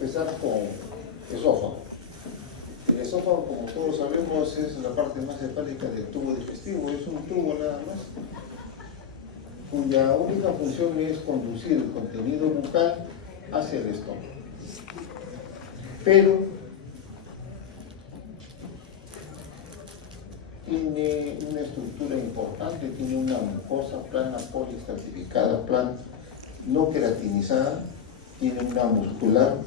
empezar con esófago. El esófago, como todos sabemos, es la parte más cefálica del tubo digestivo, es un tubo nada más, cuya única función es conducir el contenido bucal hacia el estómago. Pero tiene una estructura importante, tiene una mucosa plana poliestratificada, plana, no queratinizada, tiene una muscular,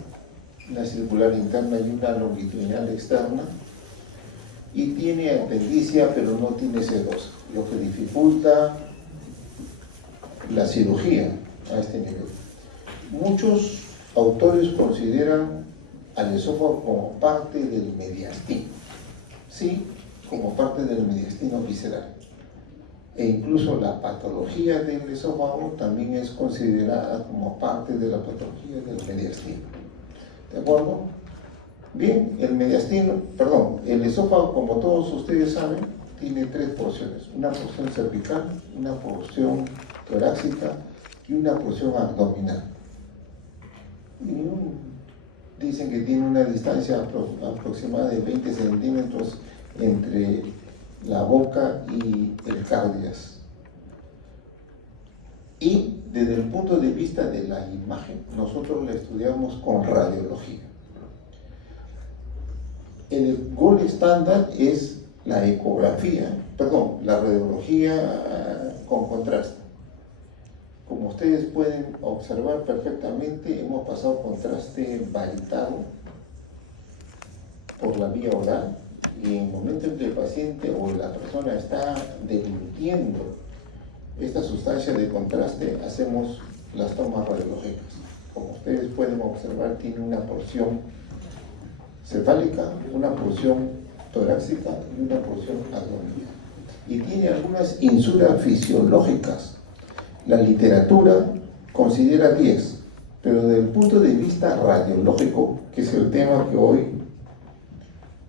una circular interna y una longitudinal externa, y tiene apendicea pero no tiene sedosa, lo que dificulta la cirugía a este nivel. Muchos autores consideran al esófago como parte del mediastino, sí, como parte del mediastino visceral. E incluso la patología del esófago también es considerada como parte de la patología del mediastino. ¿De acuerdo? Bien, el esófago, como todos ustedes saben, tiene tres porciones: una porción cervical, una porción torácica y una porción abdominal. Dicen que tiene una distancia aproximada de 20 centímetros entre la boca y el cardias. Y desde el punto de vista de la imagen, nosotros la estudiamos con radiología. El gol estándar es la la radiología con contraste. Como ustedes pueden observar perfectamente, hemos pasado contraste varitado por la vía oral, y en el momento en que el paciente o la persona está deglutiendo esta sustancia de contraste, hacemos las tomas radiológicas. Como ustedes pueden observar, tiene una porción cefálica, una porción torácica y una porción abdominal. Y tiene algunas insuras fisiológicas. La literatura considera 10, pero desde el punto de vista radiológico, que es el tema que hoy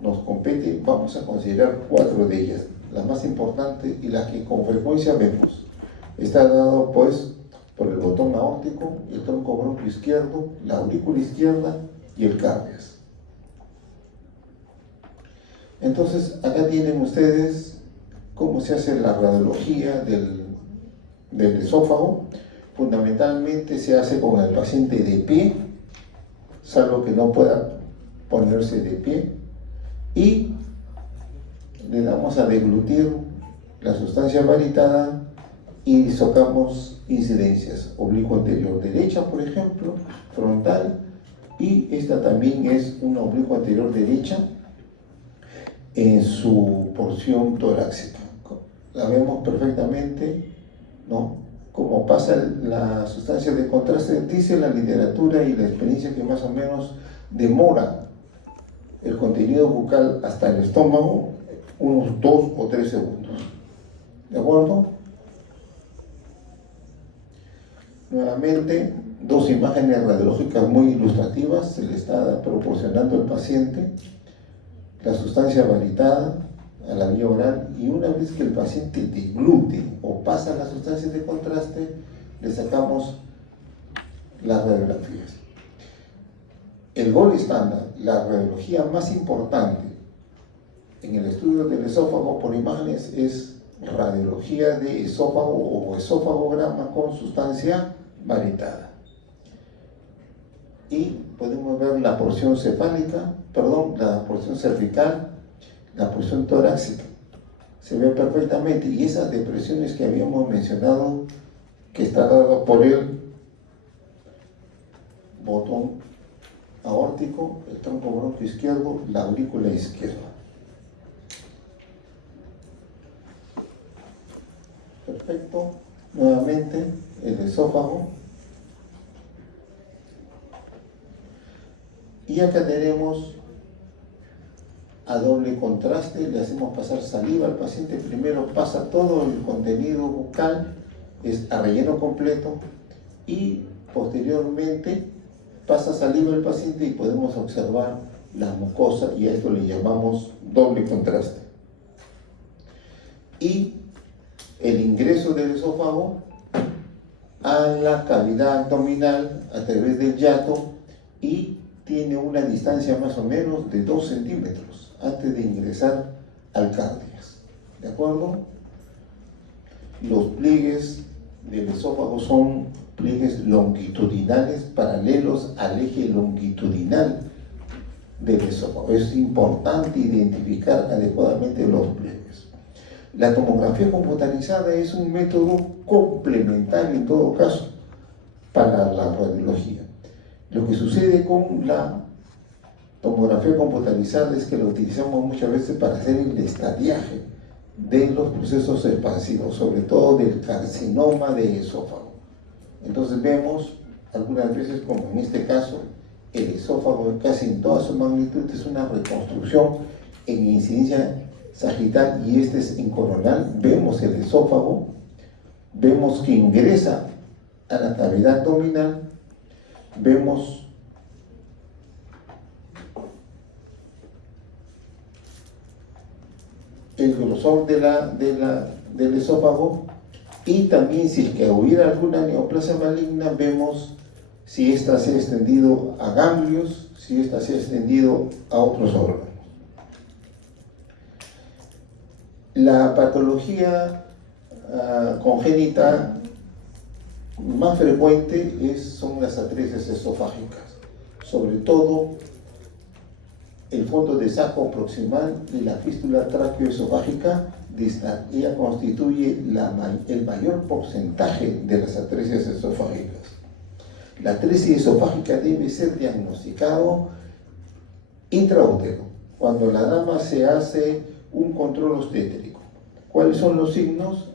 nos compete, vamos a considerar 4 de ellas, las más importantes y las que con frecuencia vemos. Está dado pues por el botón aórtico, el tronco bronquio izquierdo, la aurícula izquierda y el cardias. Entonces, acá tienen ustedes cómo se hace la radiología del esófago. Fundamentalmente se hace con el paciente de pie, salvo que no pueda ponerse de pie, y le damos a deglutir la sustancia varitada y sacamos incidencias: oblicuo anterior derecha, por ejemplo, frontal, y esta también es una oblicuo anterior derecha en su porción torácica. La vemos perfectamente, ¿no? Como pasa la sustancia de contraste, dice la literatura y la experiencia, que más o menos demora el contenido bucal hasta el estómago unos 2 o 3 segundos. ¿De acuerdo? Nuevamente, 2 imágenes radiológicas muy ilustrativas. Se le está proporcionando al paciente la sustancia varitada a la vía oral, y una vez que el paciente deglute o pasa las sustancias de contraste, le sacamos las radiografías. El gol estándar, la radiología más importante en el estudio del esófago por imágenes, es radiología de esófago o esófagograma con sustancia varitada. Y podemos ver la porción la porción cervical, la porción torácica. Se ve perfectamente, y esas depresiones que habíamos mencionado, que está dado por el botón aórtico, el tronco bronquio izquierdo, la aurícula izquierda. Perfecto. Nuevamente el esófago. Y acá tenemos a doble contraste, le hacemos pasar saliva al paciente. Primero pasa todo el contenido bucal a relleno completo, y posteriormente pasa saliva al paciente y podemos observar la mucosa, y a esto le llamamos doble contraste. Y el ingreso del esófago a la cavidad abdominal a través del hiato, y tiene una distancia más o menos de 2 centímetros antes de ingresar al cárdiax. ¿De acuerdo? Los pliegues del esófago son pliegues longitudinales paralelos al eje longitudinal del esófago. Es importante identificar adecuadamente los pliegues. La tomografía computarizada es un método complementario en todo caso para la radiología. Lo que sucede con la tomografía computarizada es que la utilizamos muchas veces para hacer el estadiaje de los procesos expansivos, sobre todo del carcinoma de esófago. Entonces vemos algunas veces, como en este caso, el esófago casi en toda su magnitud es una reconstrucción en incidencia sagital y este es en coronal. Vemos el esófago, vemos que ingresa a la cavidad abdominal, vemos el grosor del esófago y también si es que hubiera alguna neoplasia maligna, vemos si ésta se ha extendido a ganglios, si ésta se ha extendido a otros órganos. La patología congénita más frecuente son las atresia esofágicas, sobre todo el fondo de saco proximal y la fístula tráqueo-esofágica distal. Ella constituye el mayor porcentaje de las atresias esofágicas. La atresia esofágica debe ser diagnosticado intraútero, cuando la dama se hace un control obstétrico. ¿Cuáles son los signos?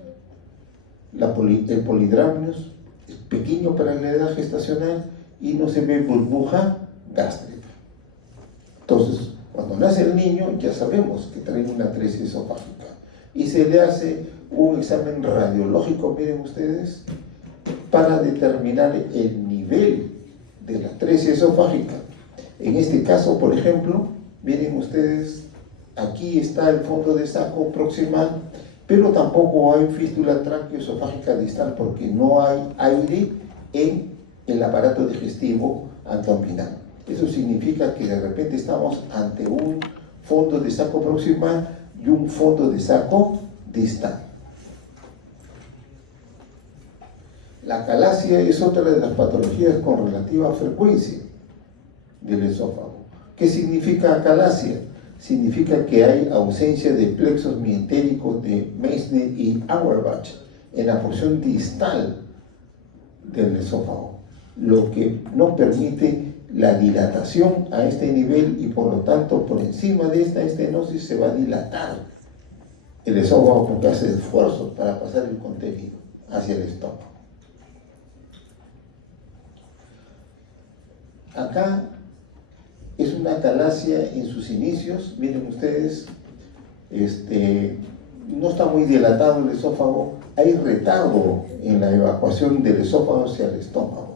El polidramnios es pequeño para la edad gestacional y no se ve burbuja gástrica. Entonces, cuando nace el niño, ya sabemos que trae una atresia esofágica y se le hace un examen radiológico, miren ustedes, para determinar el nivel de la atresia esofágica. En este caso, por ejemplo, miren ustedes, aquí está el fondo de saco proximal, pero tampoco hay fístula tráqueo-esofágica distal porque no hay aire en el aparato digestivo abdominal. Eso significa que de repente estamos ante un fondo de saco proximal y un fondo de saco distal. La acalasia es otra de las patologías con relativa frecuencia del esófago. ¿Qué significa acalasia? Significa que hay ausencia de plexos mientéricos de Meissner y Auerbach en la porción distal del esófago, lo que no permite la dilatación a este nivel y por lo tanto por encima de esta estenosis se va a dilatar el esófago porque hace esfuerzo para pasar el contenido hacia el estómago. Acá es una acalasia en sus inicios, miren ustedes, no está muy dilatado el esófago, hay retardo en la evacuación del esófago hacia el estómago,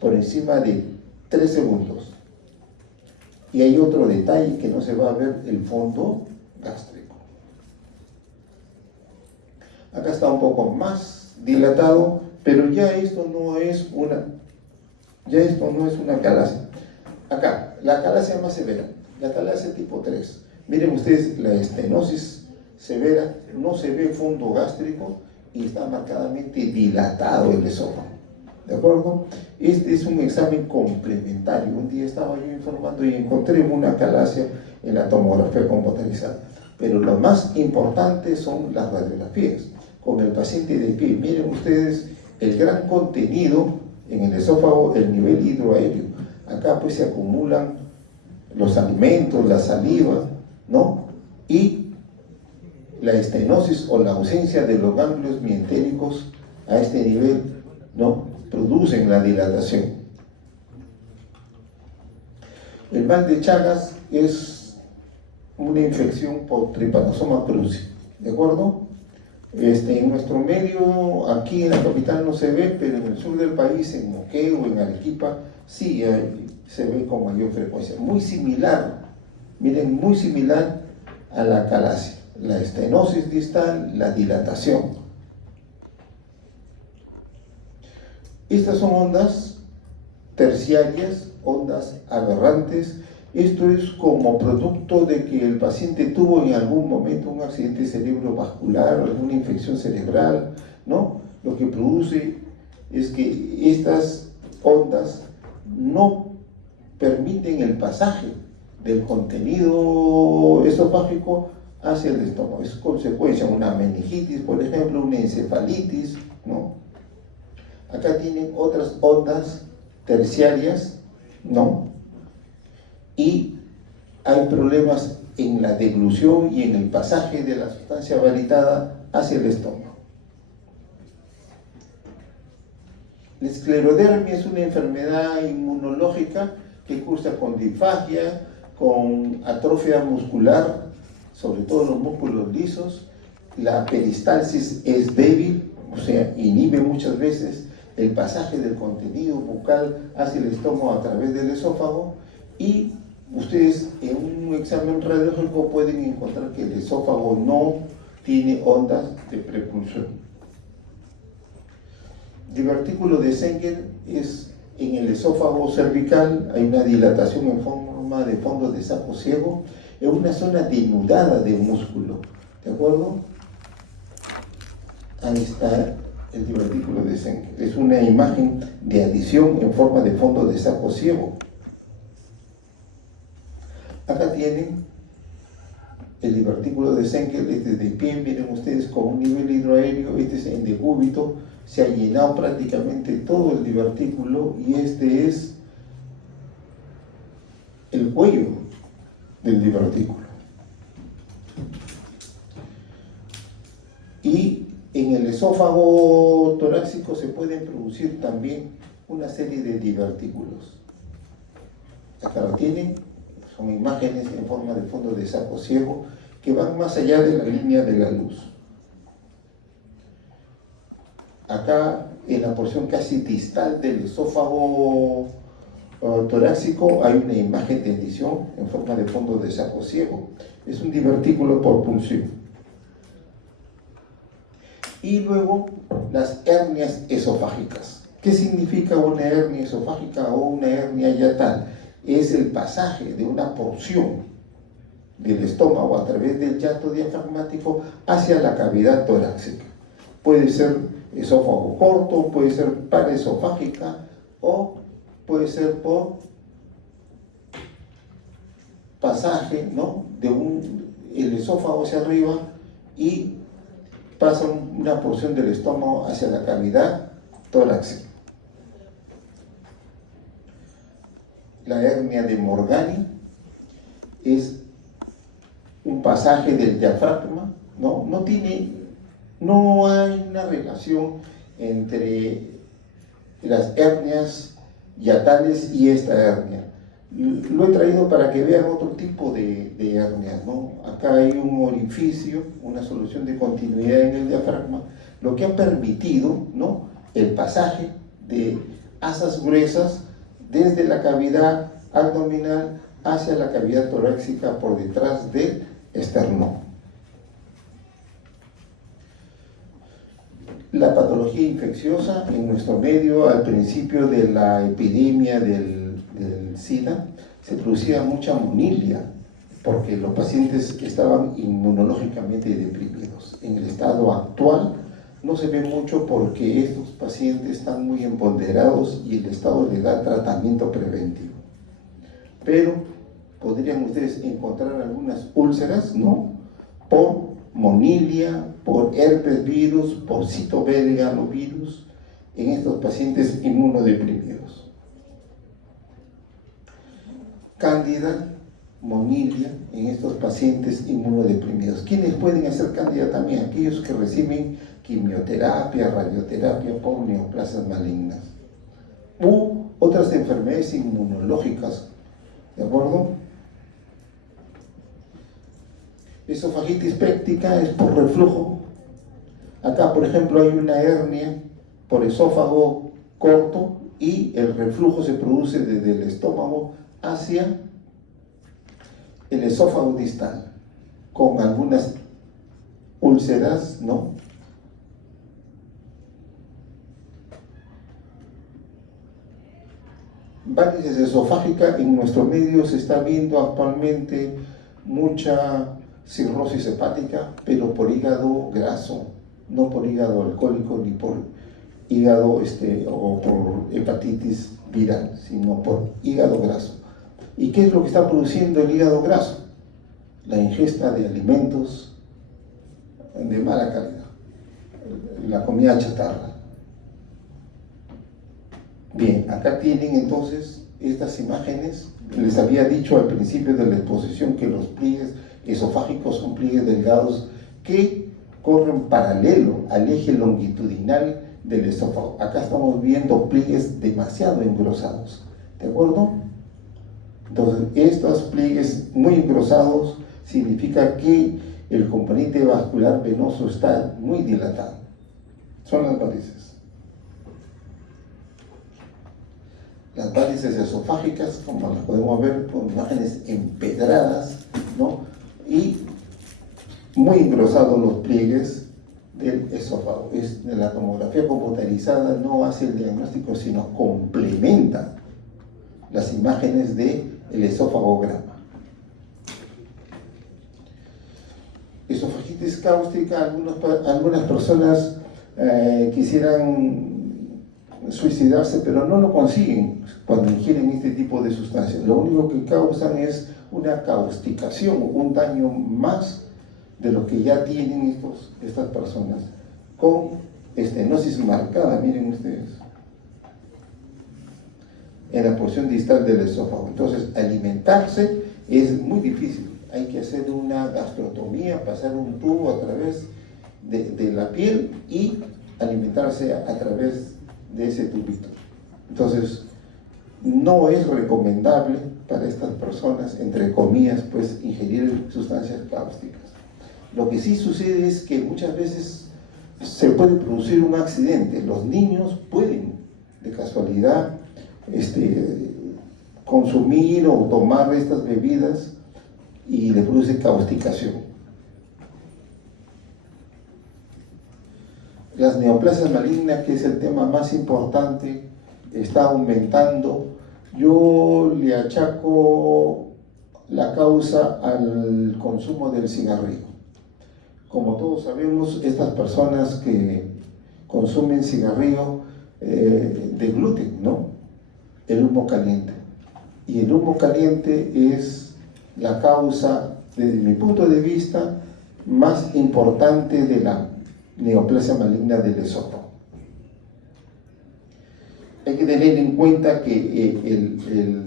por encima de 3 segundos. Y hay otro detalle que no se va a ver, el fondo gástrico. Acá está un poco más dilatado, pero ya esto no es una acalasia. Acá, la acalasia más severa, la acalasia tipo 3. Miren ustedes la estenosis severa, no se ve fondo gástrico y está marcadamente dilatado el esófago. ¿De acuerdo? Este es un examen complementario. Un día estaba yo informando y encontré una acalasia en la tomografía computarizada. Pero lo más importante son las radiografías. Con el paciente de pie, miren ustedes el gran contenido en el esófago, el nivel hidroaéreo. Acá pues se acumulan los alimentos, la saliva, ¿no? Y la estenosis o la ausencia de los ganglios mientéricos a este nivel, ¿no?, producen la dilatación. El mal de Chagas es una infección por Trypanosoma cruzi, ¿de acuerdo? En nuestro medio, aquí en la capital no se ve, pero en el sur del país, en Moquegua o en Arequipa, sí se ve con mayor frecuencia. Muy similar, miren, muy similar a la acalasia, la estenosis distal, la dilatación. Estas son ondas terciarias, ondas aberrantes. Esto es como producto de que el paciente tuvo en algún momento un accidente cerebrovascular, alguna infección cerebral, ¿no? Lo que produce es que estas ondas no permiten el pasaje del contenido esofágico hacia el estómago. Es consecuencia una meningitis, por ejemplo, una encefalitis, ¿no? Acá tienen otras ondas terciarias, ¿no? Y hay problemas en la deglución y en el pasaje de la sustancia varitada hacia el estómago. La esclerodermia es una enfermedad inmunológica que cursa con disfagia, con atrofia muscular, sobre todo los músculos lisos. La peristalsis es débil, o sea, inhibe muchas veces el pasaje del contenido bucal hacia el estómago a través del esófago, y ustedes en un examen radiológico pueden encontrar que el esófago no tiene ondas de prepulsión. Divertículo de Sanger es en el esófago cervical, hay una dilatación en forma de fondo de saco ciego, en una zona denudada de músculo, ¿de acuerdo? Ahí está el divertículo de Sanger. Es una imagen de adición en forma de fondo de saco ciego. Acá tienen el divertículo de Sanger, este es de pie, miren ustedes con un nivel hidroaéreo, este es en decúbito, se ha llenado prácticamente todo el divertículo, y este es el cuello del divertículo. Y en el esófago torácico se pueden producir también una serie de divertículos. Acá lo tienen, son imágenes en forma de fondo de saco ciego que van más allá de la línea de la luz. Acá, en la porción casi distal del esófago torácico, hay una imagen de edición en forma de fondo de saco ciego. Es un divertículo por pulsión. Y luego, las hernias esofágicas. ¿Qué significa una hernia esofágica o una hernia yatal? Es el pasaje de una porción del estómago a través del yato diafragmático hacia la cavidad torácica. Puede ser esófago corto, puede ser paraesofágica, o puede ser por pasaje, ¿no?, de el esófago hacia arriba y pasa una porción del estómago hacia la cavidad torácica. La hernia de Morgani es un pasaje del diafragma, ¿no? No hay una relación entre las hernias yatales y esta hernia. Lo he traído para que vean otro tipo de hernias, ¿no? Acá hay un orificio, una solución de continuidad en el diafragma, lo que ha permitido, ¿no?, el pasaje de asas gruesas desde la cavidad abdominal hacia la cavidad torácica por detrás del esternón. La patología infecciosa en nuestro medio, al principio de la epidemia del SIDA, se producía mucha monilia, porque los pacientes estaban inmunológicamente deprimidos. En el estado actual no se ve mucho porque estos pacientes están muy empoderados y el Estado le da tratamiento preventivo. Pero podrían ustedes encontrar algunas úlceras, ¿no?, por monilia, por herpes virus, por citomegalovirus en estos pacientes inmunodeprimidos. Cándida, monilia en estos pacientes inmunodeprimidos. ¿Quiénes pueden hacer cándida también? Aquellos que reciben quimioterapia, radioterapia por neoplasias malignas u otras enfermedades inmunológicas, ¿de acuerdo? Esofagitis péptica es por reflujo. Acá, por ejemplo, hay una hernia por esófago corto y el reflujo se produce desde el estómago hacia el esófago distal, con algunas úlceras, ¿no?, Varices esofágica, en nuestro medio se está viendo actualmente mucha cirrosis hepática, pero por hígado graso, no por hígado alcohólico ni por hígado o por hepatitis viral, sino por hígado graso. ¿Y qué es lo que está produciendo el hígado graso? La ingesta de alimentos de mala calidad, la comida chatarra. Bien, acá tienen entonces estas imágenes. Les había dicho al principio de la exposición que los pliegues esofágicos son pliegues delgados que corren paralelo al eje longitudinal del esófago. Acá estamos viendo pliegues demasiado engrosados, ¿de acuerdo? Entonces, estos pliegues muy engrosados significa que el componente vascular venoso está muy dilatado. Son las varices. Las varices esofágicas, como las podemos ver con imágenes empedradas, ¿no? Y muy engrosados los pliegues del esófago. La tomografía computarizada no hace el diagnóstico, sino complementa las imágenes del esófagograma. Esofagitis cáustica, algunas personas quisieran suicidarse, pero no lo consiguen cuando ingieren este tipo de sustancias. Lo único que causan es una causticación, un daño más de lo que ya tienen estas personas, con estenosis marcada, miren ustedes, en la porción distal del esófago. Entonces, alimentarse es muy difícil. Hay que hacer una gastrotomía, pasar un tubo a través de la piel y alimentarse a través de ese tubito. Entonces, no es recomendable para estas personas, entre comillas, pues ingerir sustancias cáusticas. Lo que sí sucede es que muchas veces se puede producir un accidente. Los niños pueden, de casualidad, consumir o tomar estas bebidas y le produce causticación. Las neoplasias malignas, que es el tema más importante, está aumentando. Yo le achaco la causa al consumo del cigarrillo. Como todos sabemos, estas personas que consumen cigarrillo de gluten, ¿no? El humo caliente. Y el humo caliente es la causa, desde mi punto de vista, más importante de la neoplasia maligna del esófago. Hay que tener en cuenta que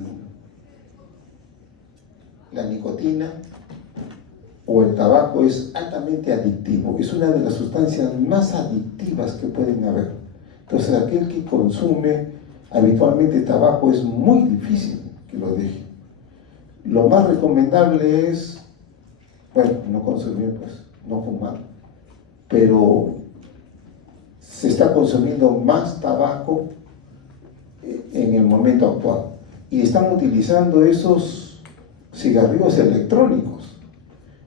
la nicotina o el tabaco es altamente adictivo, es una de las sustancias más adictivas que pueden haber. Entonces, aquel que consume habitualmente tabaco es muy difícil que lo deje. Lo más recomendable es, bueno, no consumir, pues, no fumar, pero se está consumiendo más tabaco en el momento actual y están utilizando esos cigarrillos electrónicos.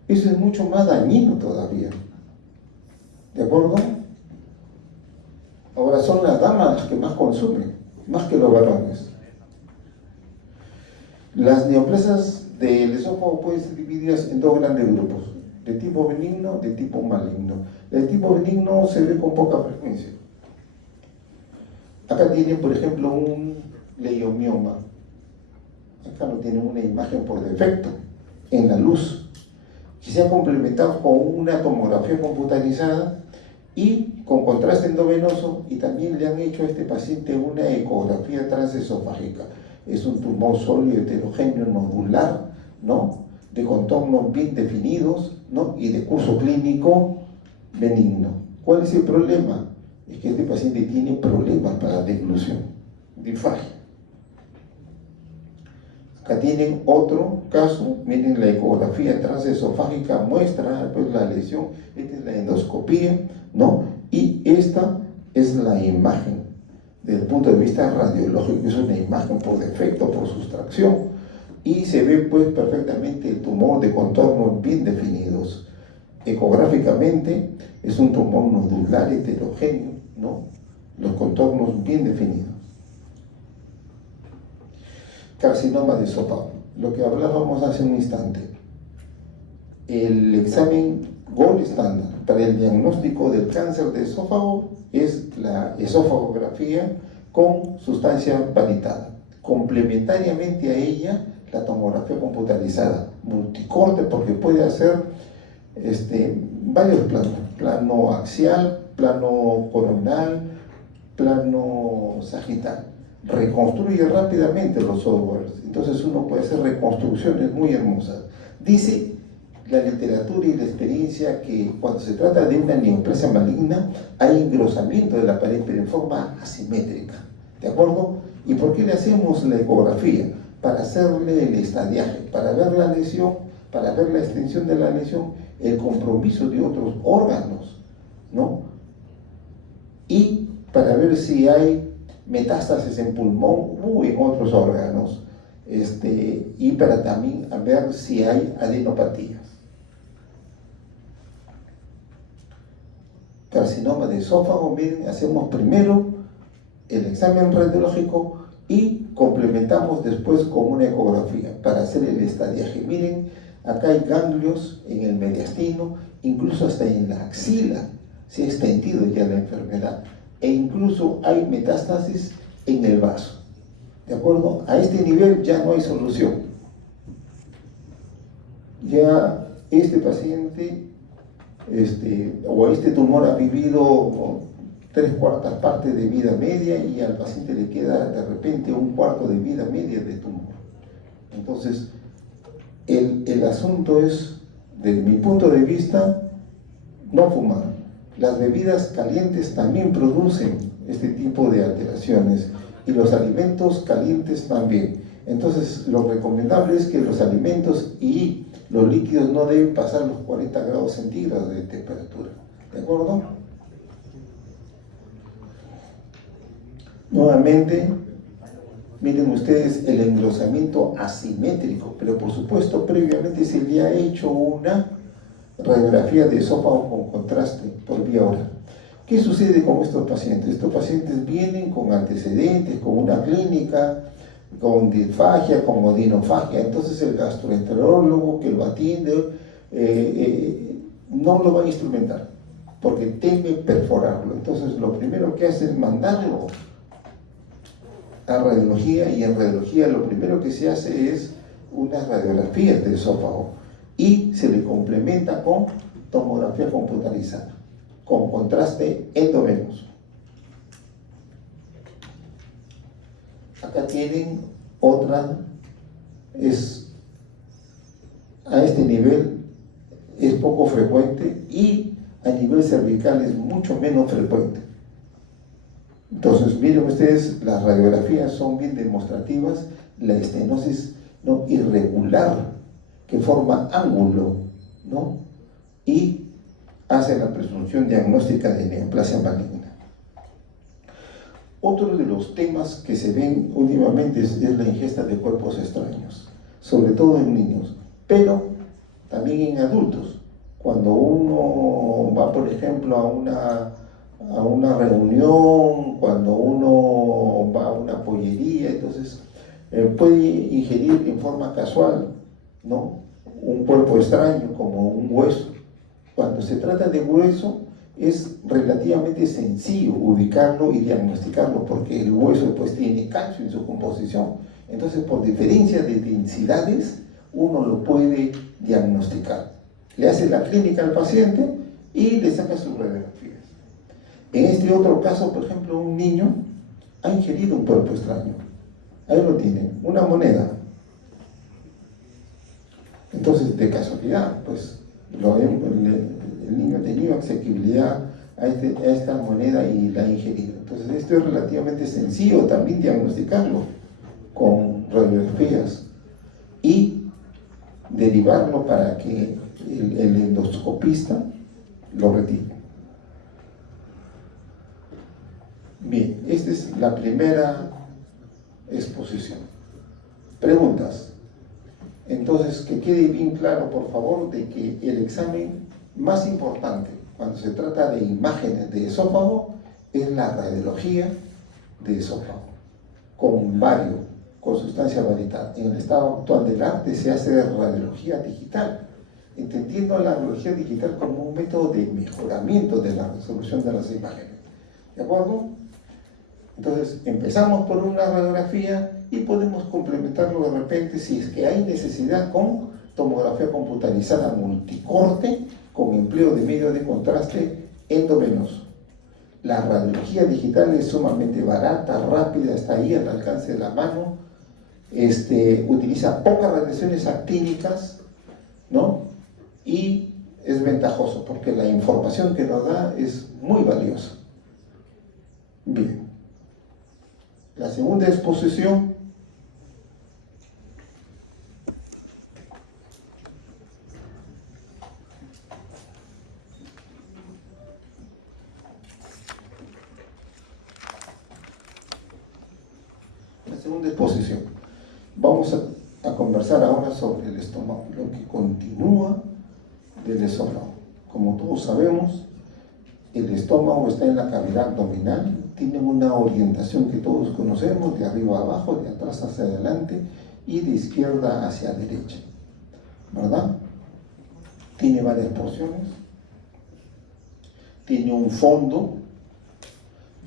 Eso es mucho más dañino todavía, ¿de acuerdo? Ahora son las damas las que más consumen, más que los varones. Las neoplasias del esófago pueden ser divididas en dos grandes grupos: de tipo benigno, de tipo maligno. El tipo benigno se ve con poca frecuencia. Acá tienen, por ejemplo, un leiomioma. Acá no tienen una imagen por defecto en la luz, que se ha complementado con una tomografía computarizada y con contraste endovenoso, y también le han hecho a este paciente una ecografía transesofágica. Es un tumor sólido heterogéneo nodular, ¿no?, de contornos bien definidos, ¿no?, y de curso clínico benigno. ¿Cuál es el problema? Es que este paciente tiene problemas para la deglución, disfagia. Acá tienen otro caso, miren, la ecografía transesofágica muestra pues la lesión. Esta es la endoscopía, ¿no? Y esta es la imagen desde el punto de vista radiológico. Es una imagen por defecto, por sustracción, y se ve pues perfectamente el tumor de contornos bien definidos. Ecográficamente es un tumor nodular heterogéneo, ¿no?, los contornos bien definidos. carcinoma de esófago. Lo que hablábamos hace un instante. El examen gold estándar para el diagnóstico del cáncer de esófago es la esofagografía con sustancia palitada. Complementariamente a ella, la tomografía computarizada, multicorte, porque puede hacer varios planos: plano axial, plano coronal, plano sagital. Reconstruye rápidamente los softwares, entonces uno puede hacer reconstrucciones muy hermosas. Dice la literatura y la experiencia que cuando se trata de una neoplasia maligna hay engrosamiento de la pared, pero en forma asimétrica, ¿de acuerdo? ¿Y por qué le hacemos la ecografía? Para hacerle el estadiaje, para ver la lesión, para ver la extensión de la lesión, el compromiso de otros órganos, ¿no? Y para ver si hay metástasis en pulmón o en otros órganos, y para también ver si hay adenopatías. Carcinoma de esófago, miren, hacemos primero el examen radiológico y complementamos después con una ecografía para hacer el estadiaje. Miren, acá hay ganglios en el mediastino, incluso hasta en la axila se ha extendido ya la enfermedad, e incluso hay metástasis en el vaso. ¿De acuerdo? A este nivel ya no hay solución. Ya este paciente o este tumor ha vivido 3/4 partes de vida media y al paciente le queda de repente 1/4 de vida media de tumor. Entonces, el asunto es, desde mi punto de vista, no fumar. Las bebidas calientes también producen este tipo de alteraciones y los alimentos calientes también. Entonces, lo recomendable es que los alimentos y los líquidos no deben pasar los 40 grados centígrados de temperatura. ¿De acuerdo? Nuevamente, miren ustedes el engrosamiento asimétrico, pero por supuesto previamente se le ha hecho una radiografía de esófago con contraste por vía oral. ¿Qué sucede con estos pacientes? Estos pacientes vienen con antecedentes, con una clínica, con disfagia, con odinofagia. Entonces el gastroenterólogo que lo atiende no lo va a instrumentar porque teme perforarlo. Entonces lo primero que hace es mandarlo a radiología, y en radiología lo primero que se hace es unas radiografías del esófago y se le complementa con tomografía computarizada con contraste endovenoso. Acá tienen otra, a este nivel es poco frecuente y a nivel cervical es mucho menos frecuente. Entonces, miren ustedes, las radiografías son bien demostrativas, la estenosis, ¿no?, irregular, que forma ángulo, ¿no?, y hace la presunción diagnóstica de neoplasia maligna. Otro de los temas que se ven últimamente es la ingesta de cuerpos extraños, sobre todo en niños, pero también en adultos. Cuando uno va, por ejemplo, a una reunión, cuando uno va a una pollería, entonces puede ingerir en forma casual, ¿no?, un cuerpo extraño como un hueso. Cuando se trata de hueso es relativamente sencillo ubicarlo y diagnosticarlo porque el hueso pues tiene calcio en su composición. Entonces, por diferencia de densidades, uno lo puede diagnosticar. Le hace la clínica al paciente y le saca sus radiografías. En este otro caso, por ejemplo, un niño ha ingerido un cuerpo extraño. Ahí lo tiene, una moneda. Entonces, de casualidad, pues, el niño ha tenido asequibilidad a esta moneda y la ha ingerido. Entonces, esto es relativamente sencillo también diagnosticarlo con radiografías y derivarlo para que el endoscopista lo retire. Bien, esta es la primera exposición. Preguntas. Entonces, que quede bien claro, por favor, de que el examen más importante cuando se trata de imágenes de esófago es la radiología de esófago, con vario, con sustancia varitada. En el estado actual del arte se hace radiología digital, entendiendo la radiología digital como un método de mejoramiento de la resolución de las imágenes. ¿De acuerdo? Entonces, empezamos por una radiografía y podemos complementarlo de repente, si es que hay necesidad, con tomografía computarizada multicorte con empleo de medio de contraste endovenoso. La radiología digital es sumamente barata, rápida, está ahí al alcance de la mano, utiliza pocas radiaciones actínicas, ¿no? Y es ventajoso porque la información que nos da es muy valiosa. Bien, la segunda exposición vamos a conversar ahora sobre el estómago, lo que continúa del esófago. Como todos sabemos, el estómago está en la cavidad abdominal, tiene una orientación que todos conocemos, de arriba a abajo, de atrás hacia adelante y de izquierda hacia derecha, ¿verdad? Tiene varias porciones, tiene un fondo,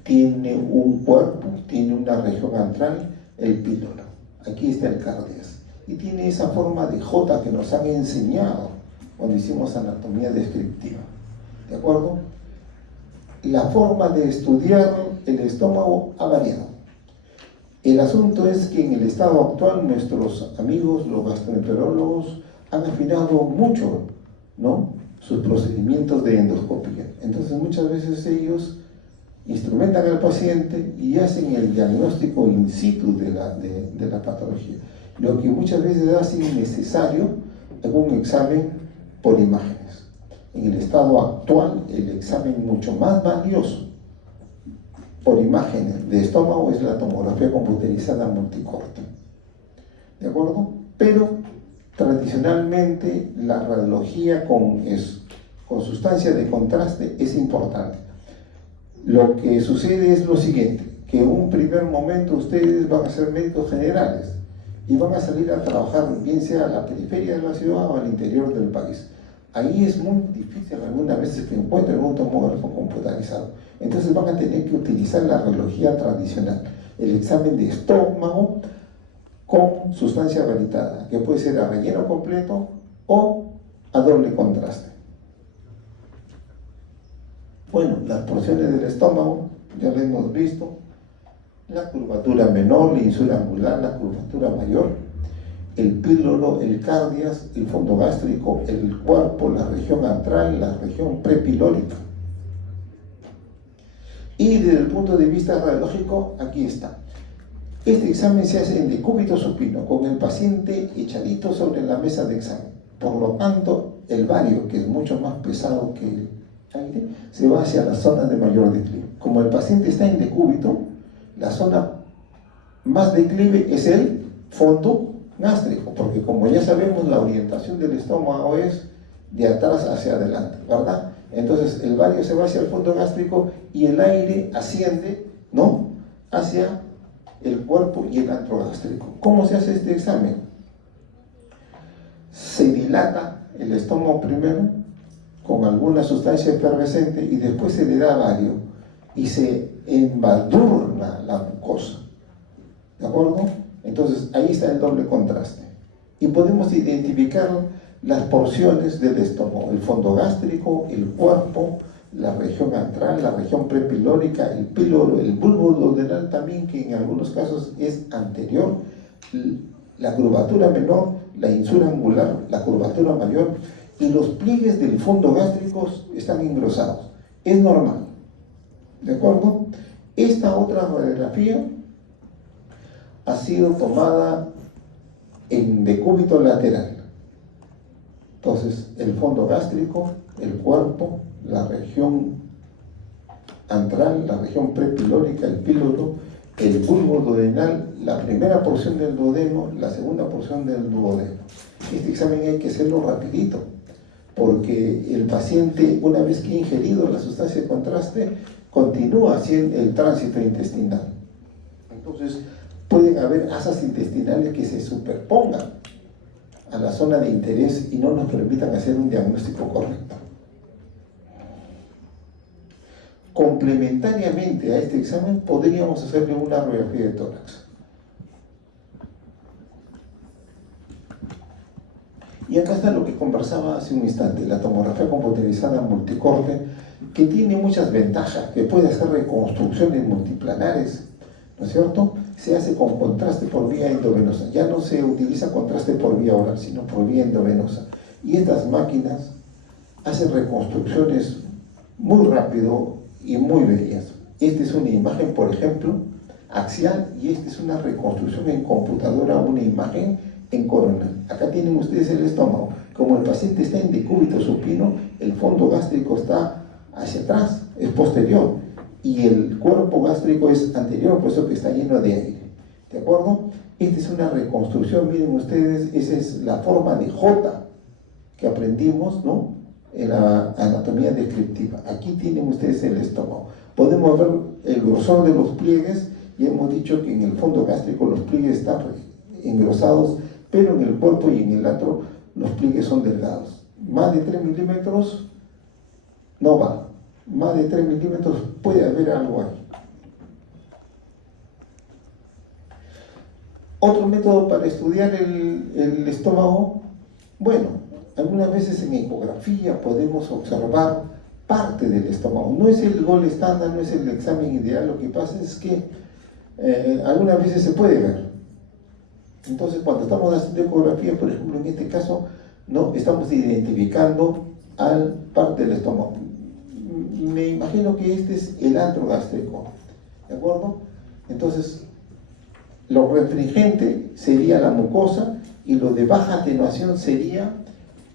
tiene un cuerpo, tiene una región antral, el píloro. Aquí está el cardias. Y tiene esa forma de J que nos han enseñado cuando hicimos anatomía descriptiva. ¿De acuerdo? La forma de estudiar el estómago ha variado. El asunto es que en el estado actual nuestros amigos, los gastroenterólogos, han afinado mucho, ¿no?, sus procedimientos de endoscopia. Entonces muchas veces ellos instrumentan al paciente y hacen el diagnóstico in situ de la patología, lo que muchas veces hace innecesario algún examen por imágenes. En el estado actual, el examen mucho más valioso por imágenes de estómago es la tomografía computarizada multicorte. ¿De acuerdo? Pero tradicionalmente la radiología con sustancia de contraste es importante. Lo que sucede es lo siguiente, que en un primer momento ustedes van a ser médicos generales y van a salir a trabajar, bien sea a la periferia de la ciudad o al interior del país. Ahí es muy difícil algunas veces que encuentren un tomógrafo computarizado. Entonces van a tener que utilizar la radiología tradicional, el examen de estómago con sustancia varitada, que puede ser a relleno completo o a doble contraste. Bueno, las porciones del estómago ya lo hemos visto: la curvatura menor, la insula angular, la curvatura mayor, el píloro, el cardias, el fondo gástrico, el cuerpo, la región antral, la región prepilórica. Y desde el punto de vista radiológico, aquí está. Este examen se hace en decúbito supino, con el paciente echadito sobre la mesa de examen. Por lo tanto, el vario, que es mucho más pesado que el aire, se va hacia la zona de mayor declive. Como el paciente está en decúbito, la zona más declive es el fondo gástrico, porque como ya sabemos, la orientación del estómago es de atrás hacia adelante, ¿verdad? Entonces el vario se va hacia el fondo gástrico y el aire asciende, ¿no?, hacia el cuerpo y el antro gástrico. ¿Cómo se hace este examen? Se dilata el estómago primero con alguna sustancia efervescente y después se le da vario y se embadurna la mucosa. ¿De acuerdo? Entonces ahí está el doble contraste. Y podemos identificar las porciones del estómago: el fondo gástrico, el cuerpo, la región antral, la región prepilórica, el píloro, el bulbo duodenal también, que en algunos casos es anterior, la curvatura menor, la insula angular, la curvatura mayor, y los pliegues del fondo gástrico están engrosados. Es normal. ¿De acuerdo? Esta otra radiografía ha sido tomada en decúbito lateral. Entonces, el fondo gástrico, el cuerpo, la región antral, la región prepilórica, el píloro, el bulbo duodenal, la primera porción del duodeno, la segunda porción del duodeno. Este examen hay que hacerlo rapidito, porque el paciente, una vez que ha ingerido la sustancia de contraste, continúa haciendo el tránsito intestinal. Entonces, pueden haber asas intestinales que se superpongan a la zona de interés y no nos permitan hacer un diagnóstico correcto. Complementariamente a este examen podríamos hacerle una radiografía de tórax. Y acá está lo que conversaba hace un instante, la tomografía computerizada multicorte, que tiene muchas ventajas, que puede hacer reconstrucciones multiplanares, ¿no es cierto? Se hace con contraste por vía endovenosa, ya no se utiliza contraste por vía oral, sino por vía endovenosa. Y estas máquinas hacen reconstrucciones muy rápido y muy bellas. Esta es una imagen, por ejemplo, axial, y esta es una reconstrucción en computadora, una imagen en coronal. Acá tienen ustedes el estómago. Como el paciente está en decúbito supino, el fondo gástrico está hacia atrás, es posterior, y el cuerpo gástrico es anterior, por eso que está lleno de aire. ¿De acuerdo? Esta es una reconstrucción, miren ustedes, esa es la forma de J que aprendimos, ¿no?, en la anatomía descriptiva. Aquí tienen ustedes el estómago. Podemos ver el grosor de los pliegues, y hemos dicho que en el fondo gástrico los pliegues están engrosados, pero en el cuerpo y en el atro los pliegues son delgados. Más de 3 milímetros no va. Más de 3 milímetros puede haber algo ahí. Otro método para estudiar el estómago, bueno, algunas veces en ecografía podemos observar parte del estómago. No es el gol estándar, no es el examen ideal, lo que pasa es que algunas veces se puede ver. Entonces, cuando estamos haciendo ecografía, por ejemplo, en este caso, no estamos identificando al parte del estómago. Me imagino que este es el antro gástrico, ¿de acuerdo? Entonces, lo refringente sería la mucosa y lo de baja atenuación sería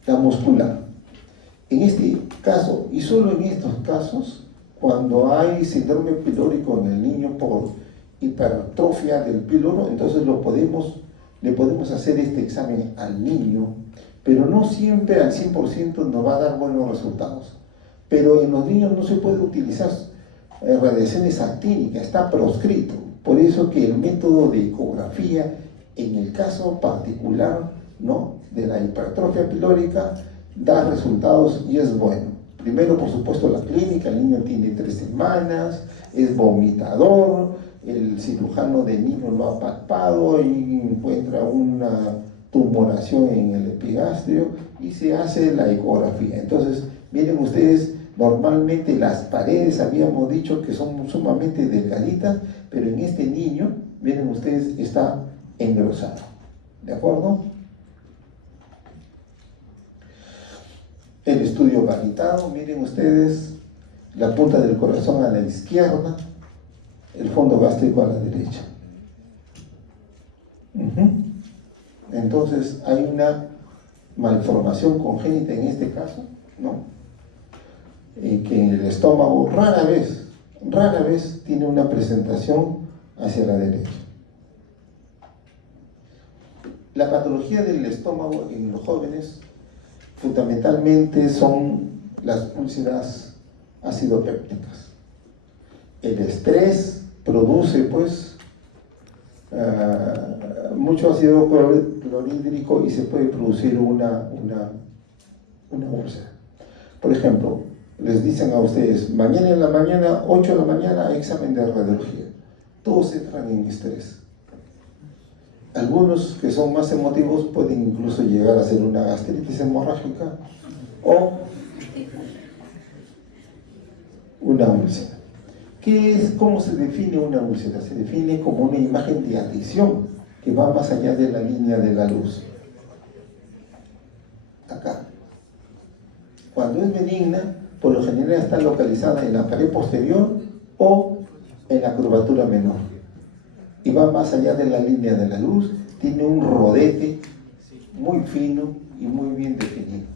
la muscular. En este caso, y solo en estos casos, cuando hay síndrome pilórico en el niño por hipertrofia del píloro, entonces le podemos hacer este examen al niño, pero no siempre al 100% nos va a dar buenos resultados. Pero en los niños no se puede utilizar radiaciones actínicas, está proscrito. Por eso que el método de ecografía, en el caso particular, ¿no?, de la hipertrofia pilórica, da resultados y es bueno. Primero, por supuesto, la clínica, el niño tiene 3 semanas, es vomitador, el cirujano de niño lo ha palpado y encuentra una tumoración en el epigastrio y se hace la ecografía. Entonces, miren ustedes, normalmente las paredes habíamos dicho que son sumamente delgaditas, pero en este niño, miren ustedes, está engrosado. ¿De acuerdo? El estudio varitado, miren ustedes, la punta del corazón a la izquierda, el fondo gástrico a la derecha. Entonces hay una malformación congénita en este caso, ¿no?, que en el estómago rara vez tiene una presentación hacia la derecha. La patología del estómago en los jóvenes fundamentalmente son las úlceras acidopépticas. El estrés produce pues mucho ácido clorhídrico y se puede producir una úlcera. Por ejemplo, les dicen a ustedes, mañana en la mañana, 8 de la mañana, examen de radiología. Todos entran en estrés. Algunos que son más emotivos pueden incluso llegar a ser una gastritis hemorrágica o una úlcera. ¿Cómo se define una úlcera? Se define como una imagen de adhesión que va más allá de la línea de la luz. Acá. Cuando es benigna, por lo general está localizada en la pared posterior o en la curvatura menor. Y va más allá de la línea de la luz, tiene un rodete muy fino y muy bien definido.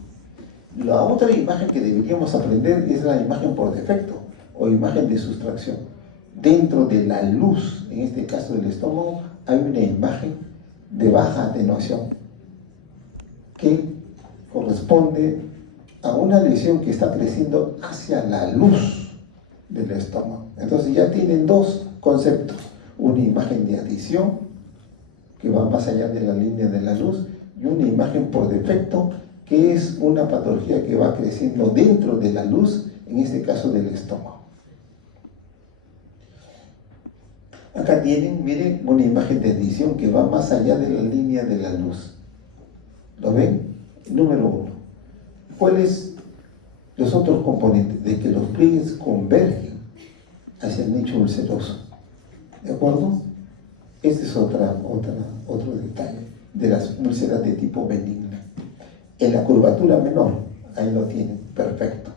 La otra imagen que deberíamos aprender es la imagen por defecto o imagen de sustracción. Dentro de la luz, en este caso del estómago, hay una imagen de baja atenuación que corresponde a una lesión que está creciendo hacia la luz del estómago. Entonces ya tienen dos conceptos, una imagen de adhesión que va más allá de la línea de la luz, y una imagen por defecto, que es una patología que va creciendo dentro de la luz, en este caso del estómago. Acá tienen, miren, una imagen de edición que va más allá de la línea de la luz. ¿Lo ven? Número 1. ¿Cuáles los otros componentes? De que los pliegues convergen hacia el nicho ulceroso. ¿De acuerdo? Este es otro detalle de las úlceras de tipo benigna. En la curvatura menor, ahí lo tienen, perfecto.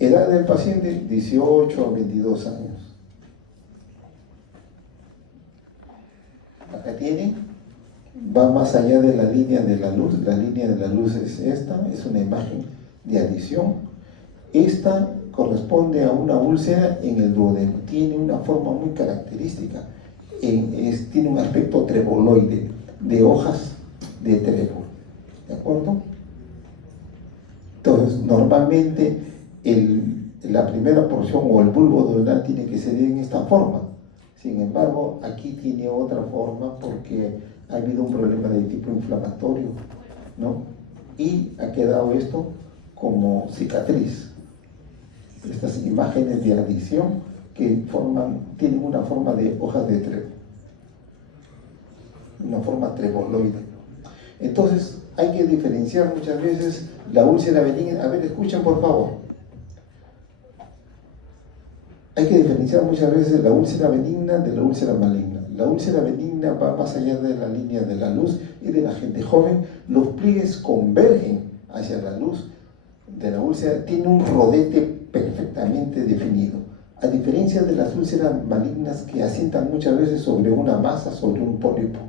Edad del paciente, 18 a 22 años. Acá tienen, va más allá de la línea de la luz. La línea de la luz es esta, es una imagen de adición. Esta corresponde a una úlcera en el duodeno. Tiene una forma muy característica. Tiene un aspecto treboloide, de hojas de trébol. ¿De acuerdo? Entonces, normalmente la primera porción o el bulbo duodenal tiene que ser en esta forma. Sin embargo, aquí tiene otra forma porque ha habido un problema de tipo inflamatorio, ¿no? Y ha quedado esto como cicatriz. Estas imágenes de adición que tienen una forma de hojas de trébol, una forma treboloide. Entonces, hay que diferenciar muchas veces la úlcera benigna. A ver, escuchen por favor. Hay que diferenciar muchas veces la úlcera benigna de la úlcera maligna. La úlcera benigna va más allá de la línea de la luz y de la gente joven. Los pliegues convergen hacia la luz de la úlcera. Tiene un rodete perfectamente definido. A diferencia de las úlceras malignas que asientan muchas veces sobre una masa, sobre un pólipo.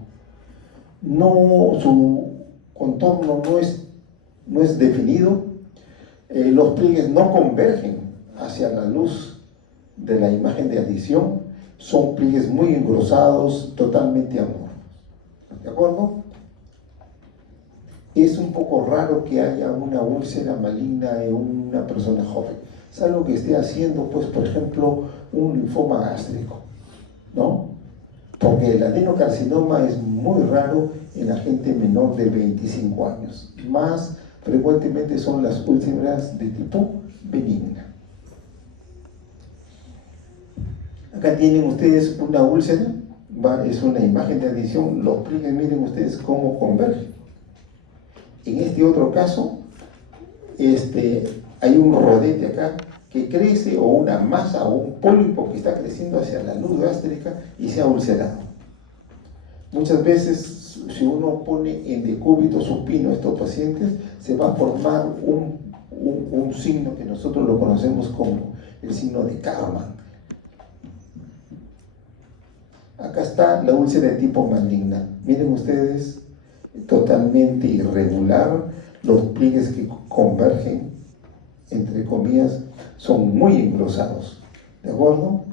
Su contorno no es definido. Los pliegues no convergen hacia la luz de la imagen de adición, son pliegues muy engrosados, totalmente amorfos. ¿De acuerdo? Es un poco raro que haya una úlcera maligna en una persona joven, salvo que esté haciendo, pues, por ejemplo, un linfoma gástrico, ¿no? Porque el adenocarcinoma es muy raro en la gente menor de 25 años. Más frecuentemente son las úlceras de tipo benigna. Acá tienen ustedes una úlcera, es una imagen de adición. Los pliegues, miren ustedes cómo convergen. En este otro caso, hay un rodete acá que crece, o una masa o un pólipo que está creciendo hacia la luz gástrica y se ha ulcerado. Muchas veces, si uno pone en decúbito supino a estos pacientes, se va a formar un signo que nosotros lo conocemos como el signo de Karman. Acá está la úlcera de tipo maligna. Miren ustedes, totalmente irregular. Los pliegues que convergen, entre comillas, son muy engrosados. ¿De acuerdo?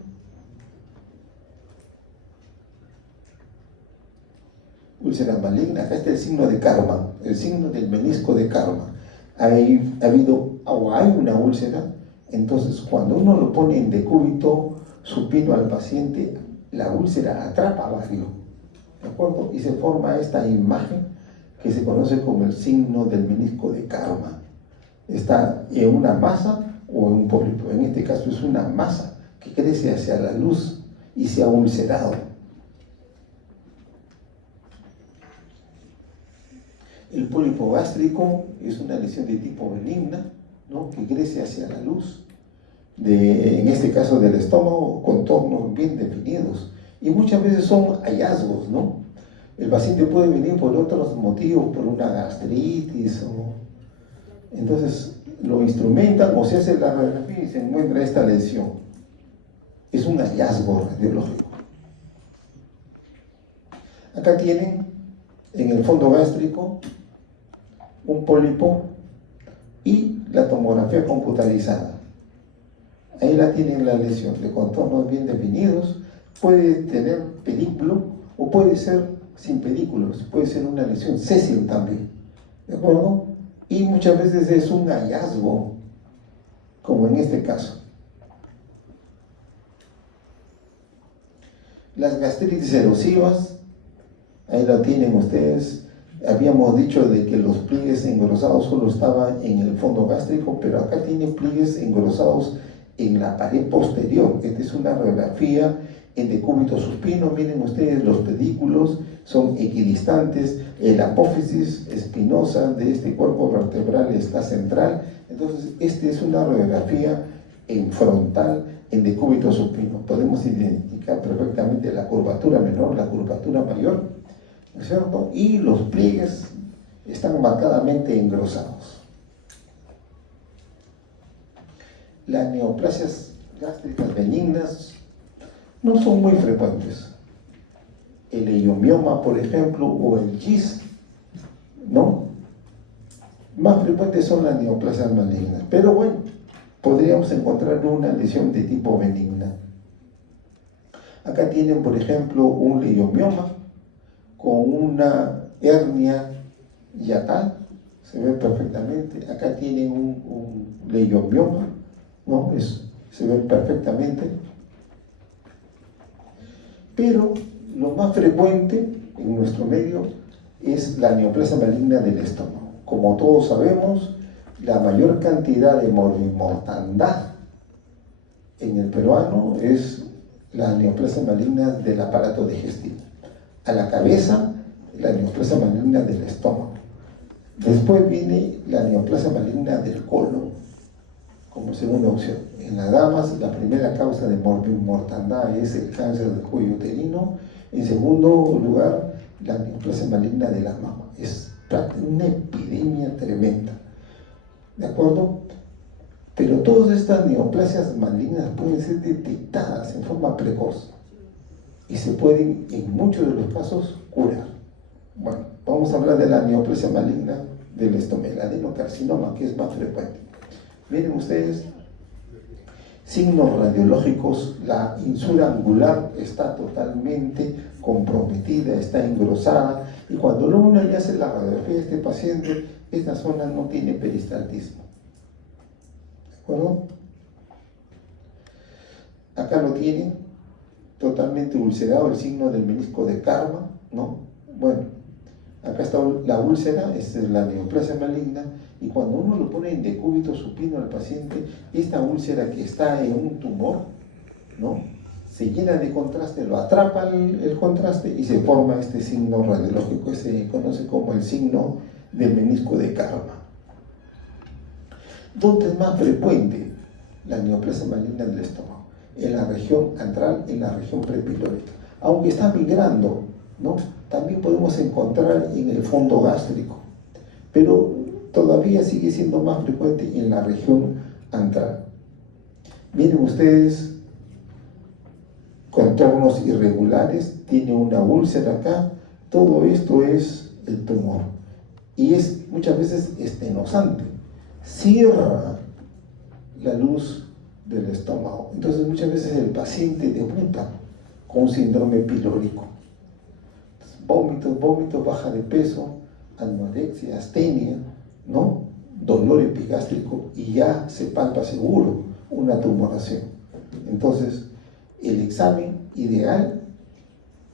Úlcera maligna. Acá está el signo de Karman, el signo del menisco de Karman. Hay una úlcera. Entonces, cuando uno lo pone en decúbito supino al paciente, la úlcera atrapa barrio, ¿de acuerdo? Y se forma esta imagen que se conoce como el signo del menisco de Karman. Está en una masa o en un pólipo. En este caso es una masa que crece hacia la luz y se ha ulcerado. El pólipo gástrico es una lesión de tipo benigna, ¿no? Que crece hacia la luz. En este caso del estómago, contornos bien definidos, y muchas veces son hallazgos, ¿no? El paciente puede venir por otros motivos, por una gastritis, entonces lo instrumentan o se hace la radiografía y se encuentra esta lesión. Es un hallazgo radiológico. Acá tienen en el fondo gástrico un pólipo y la tomografía computarizada. Ahí la tienen la lesión de contornos bien definidos. Puede tener pedículo o puede ser sin pedículos. Puede ser una lesión sésil también. ¿De acuerdo? Y muchas veces es un hallazgo, como en este caso. Las gastritis erosivas, ahí lo tienen ustedes. Habíamos dicho de que los pliegues engrosados solo estaban en el fondo gástrico, pero acá tienen pliegues engrosados en la pared posterior. Esta es una radiografía en decúbito supino. Miren ustedes, los pedículos son equidistantes, el apófisis espinosa de este cuerpo vertebral está central. Entonces, esta es una radiografía en frontal, en decúbito supino. Podemos identificar perfectamente la curvatura menor, la curvatura mayor, ¿no es cierto? Y los pliegues están marcadamente engrosados. Las neoplasias gástricas benignas no son muy frecuentes. El leiomioma, por ejemplo, o el GIS, ¿no? Más frecuentes son las neoplasias malignas. Pero bueno, podríamos encontrar una lesión de tipo benigna. Acá tienen, por ejemplo, un leiomioma con una hernia hiatal, se ve perfectamente. Acá tienen un leiomioma, ¿no? Se ve perfectamente. Pero lo más frecuente en nuestro medio es la neoplasia maligna del estómago. Como todos sabemos, la mayor cantidad de morbimortandad en el peruano es la neoplasia maligna del aparato digestivo. A la cabeza, la neoplasia maligna del estómago. Después viene la neoplasia maligna del colon, como segunda opción. En las damas, la primera causa de morbimortandad es el cáncer del cuello uterino. En segundo lugar, la neoplasia maligna de la mama. Es una epidemia tremenda. ¿De acuerdo? Pero todas estas neoplasias malignas pueden ser detectadas en forma precoz y se pueden, en muchos de los casos, curar. Bueno, vamos a hablar de la neoplasia maligna del estómago, el adenocarcinoma, que es más frecuente. Miren ustedes, signos radiológicos, la insula angular está totalmente comprometida, está engrosada, y cuando uno le hace la radiografía de este paciente, esta zona no tiene peristaltismo. ¿De acuerdo? Acá lo tienen, totalmente ulcerado, el signo del menisco de Karma, ¿no? Bueno, acá está la úlcera, es la neoplasia maligna, y cuando uno lo pone en decúbito supino al paciente, esta úlcera que está en un tumor, ¿no? Se llena de contraste, lo atrapa el contraste y se forma este signo radiológico, se conoce como el signo del menisco de Karma. ¿Dónde es más frecuente la neoplasia maligna del estómago? En la región antral, en la región prepilórica. Aunque está migrando, ¿no? También podemos encontrar en el fondo gástrico, pero todavía sigue siendo más frecuente en la región antral. Miren ustedes, contornos irregulares, tiene una úlcera acá, todo esto es el tumor y es muchas veces estenosante, cierra la luz del estómago. Entonces muchas veces el paciente debuta con síndrome pilórico. Vómitos, baja de peso, anorexia, astenia, ¿no? Dolor epigástrico, y ya se palpa seguro una tumoración. Entonces, el examen ideal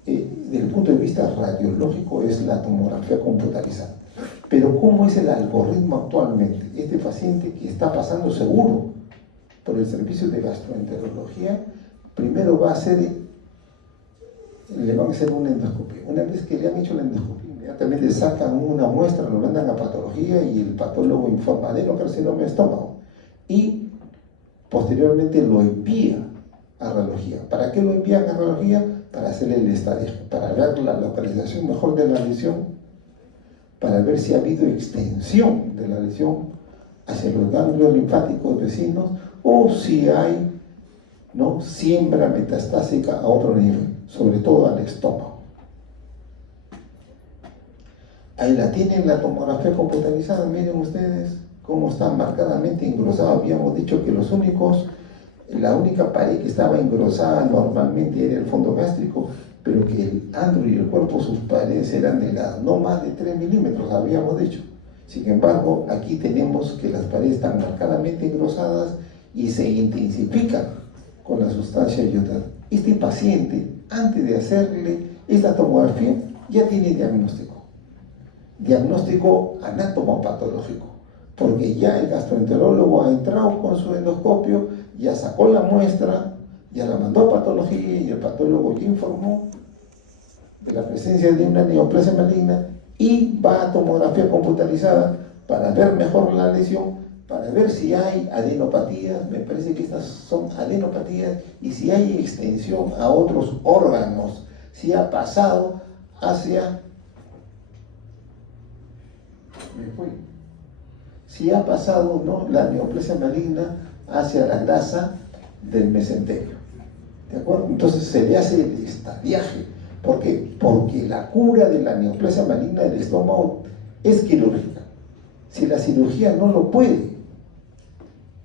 desde el punto de vista radiológico es la tomografía computarizada. Pero ¿cómo es el algoritmo actualmente? Este paciente que está pasando seguro por el servicio de gastroenterología, primero le van a hacer una endoscopia. Una vez que le han hecho la endoscopia, inmediatamente sacan una muestra, lo mandan a patología y el patólogo informa adenocarcinoma de estómago y posteriormente lo envía a radiología. ¿Para qué lo envían a radiología? Para hacerle el estadio, para ver la localización mejor de la lesión, para ver si ha habido extensión de la lesión hacia los ganglios linfáticos vecinos o si hay, ¿no?, siembra metastásica a otro nivel, sobre todo al estómago. Ahí la tienen, la tomografía computarizada. Miren ustedes cómo está marcadamente engrosada. Habíamos dicho que la única pared que estaba engrosada normalmente era el fondo gástrico, pero que el andro y el cuerpo, sus paredes eran delgadas, no más de 3 milímetros, habíamos dicho. Sin embargo, aquí tenemos que las paredes están marcadamente engrosadas y se intensifican con la sustancia yodada. Este paciente antes de hacerle esta tomografía, ya tiene diagnóstico anatomopatológico, porque ya el gastroenterólogo ha entrado con su endoscopio, ya sacó la muestra, ya la mandó a patología y el patólogo ya informó de la presencia de una neoplasia maligna y va a tomografía computarizada para ver mejor la lesión, para ver si hay adenopatías, me parece que estas son adenopatías, y si hay extensión a otros órganos, si ha pasado hacia... Si ha pasado, ¿no?, la neoplasia maligna hacia la grasa del mesenterio. ¿De acuerdo? Entonces se le hace el estadiaje. ¿Por qué? Porque la cura de la neoplasia maligna del estómago es quirúrgica. Si la cirugía no lo puede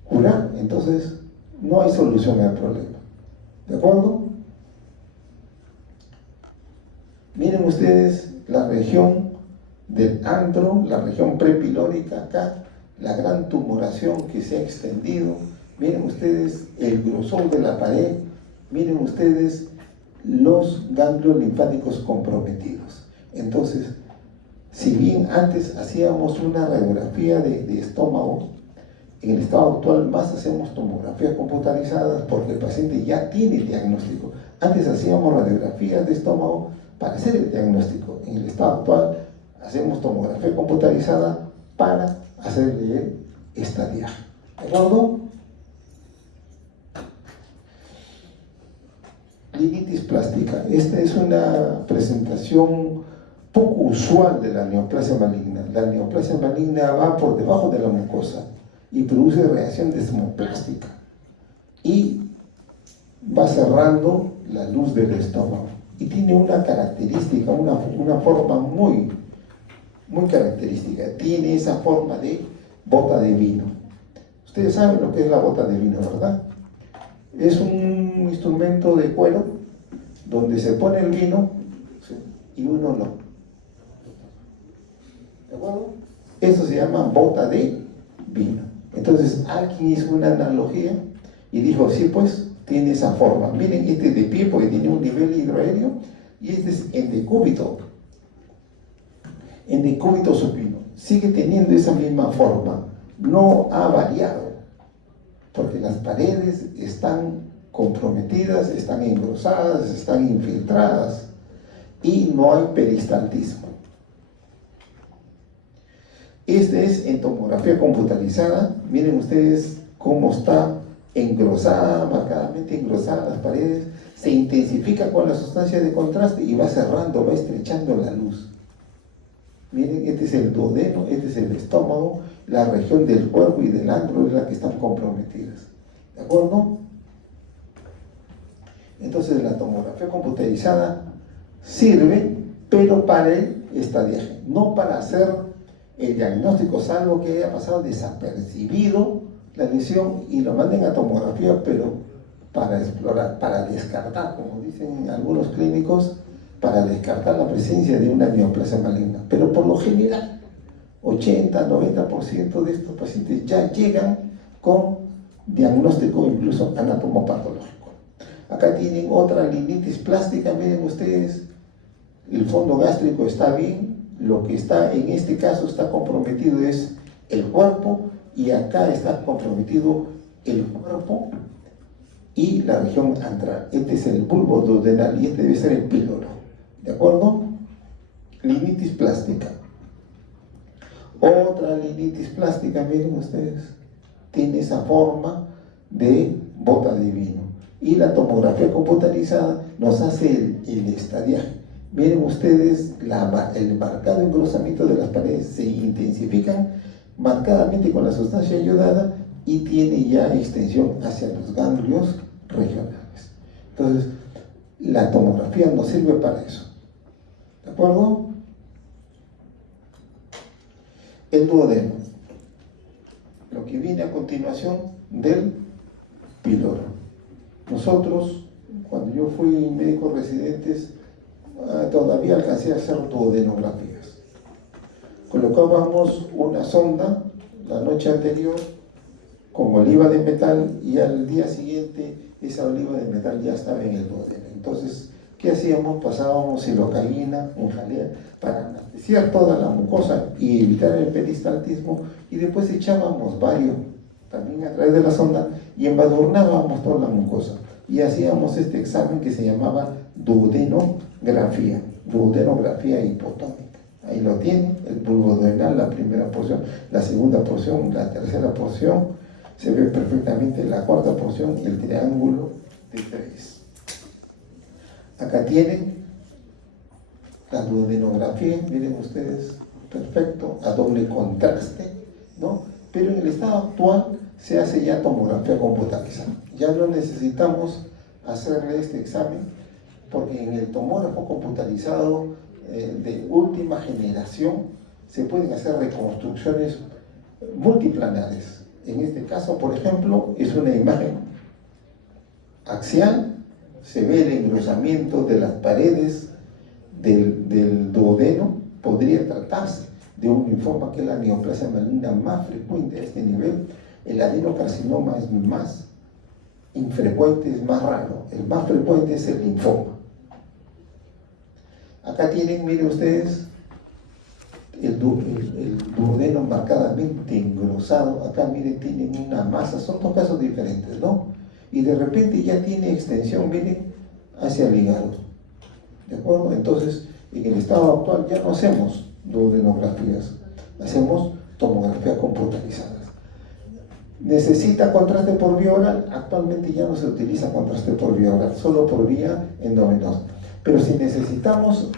curar, entonces no hay solución al problema. ¿De acuerdo? Miren ustedes la región del antro, la región prepilórica acá, la gran tumoración que se ha extendido. Miren ustedes el grosor de la pared, miren ustedes los ganglios linfáticos comprometidos. Entonces, si bien antes hacíamos una radiografía de estómago, en el estado actual más hacemos tomografías computarizadas porque el paciente ya tiene diagnóstico. Antes hacíamos radiografías de estómago para hacer el diagnóstico. En el estado actual hacemos tomografía computarizada para hacerle el estadiaje. ¿De acuerdo? Linitis plástica. Esta es una presentación poco usual de la neoplasia maligna. La neoplasia maligna va por debajo de la mucosa y produce reacción desmoplástica y va cerrando la luz del estómago. Y tiene una característica, una forma muy característica. Tiene esa forma de bota de vino. Ustedes saben lo que es la bota de vino, ¿verdad? Es un instrumento de cuero donde se pone el vino, ¿sí?, y uno lo... ¿De acuerdo? Eso se llama bota de vino. Entonces alguien hizo una analogía y dijo, sí, pues tiene esa forma. Miren, este es de pie porque tiene un nivel hidroaéreo y este es en decúbito supino. Sigue teniendo esa misma forma, no ha variado, porque las paredes están comprometidas, están engrosadas, están infiltradas y no hay peristaltismo. Este es en tomografía computarizada. Miren ustedes cómo está engrosada, marcadamente engrosada las paredes, se intensifica con la sustancia de contraste y va cerrando, va estrechando la luz. Miren, este es el duodeno, este es el estómago, la región del cuerpo y del antro es la que están comprometidas. ¿De acuerdo? Entonces la tomografía computarizada sirve, pero para el estadiaje, no para hacer el diagnóstico, salvo que haya pasado desapercibido la lesión y lo manden a tomografía, pero para explorar, para descartar, como dicen algunos clínicos, para descartar la presencia de una neoplasia maligna. Pero por lo general, 80-90% de estos pacientes ya llegan con diagnóstico incluso anatomopatológico. Acá tienen otra linitis plástica, miren ustedes, el fondo gástrico está bien, lo que está en este caso está comprometido es el cuerpo y acá está comprometido el cuerpo y la región antral. Este es el bulbo duodenal y este debe ser el píloro. ¿De acuerdo? Linitis plástica. Otra linitis plástica, miren ustedes, tiene esa forma de bota de vino. Y la tomografía computarizada nos hace el estadiaje. Miren ustedes, el marcado engrosamiento de las paredes se intensifican marcadamente con la sustancia iodada y tiene ya extensión hacia los ganglios regionales. Entonces, la tomografía nos sirve para eso. ¿De acuerdo? El duodeno. Lo que viene a continuación del píloro. Nosotros, cuando yo fui médico residentes, todavía alcancé a hacer duodenografías. Colocábamos una sonda la noche anterior con oliva de metal y al día siguiente esa oliva de metal ya estaba en el duodeno. Entonces ¿Qué hacíamos? Pasábamos silocaína en jalea para anestesiar toda la mucosa y evitar el peristaltismo, y después echábamos bario también a través de la sonda y embadurnábamos toda la mucosa. Y hacíamos este examen que se llamaba duodenografía hipotónica. Ahí lo tienen, el bulbo duodenal, la primera porción, la segunda porción, la tercera porción, se ve perfectamente la cuarta porción y el triángulo de 3. Acá tienen la duodenografía, miren ustedes, perfecto, a doble contraste, ¿no? Pero en el estado actual se hace ya tomografía computarizada. Ya no necesitamos hacerle este examen, porque en el tomógrafo computarizado de última generación se pueden hacer reconstrucciones multiplanares. En este caso, por ejemplo, es una imagen axial, se ve el engrosamiento de las paredes del duodeno. Podría tratarse de un linfoma, que es la neoplasia maligna más frecuente a este nivel. El adenocarcinoma es más infrecuente, es más raro. El más frecuente es el linfoma. Acá tienen, miren ustedes, el duodeno marcadamente engrosado. Acá miren, tienen una masa, son dos casos diferentes, ¿no? Y de repente ya tiene extensión, miren, hacia el hígado. ¿De acuerdo? Entonces, en el estado actual ya no hacemos duodenografías, hacemos tomografía computarizada. ¿Necesita contraste por vía oral? Actualmente ya no se utiliza contraste por vía oral, solo por vía endovenosa. Pero si necesitamos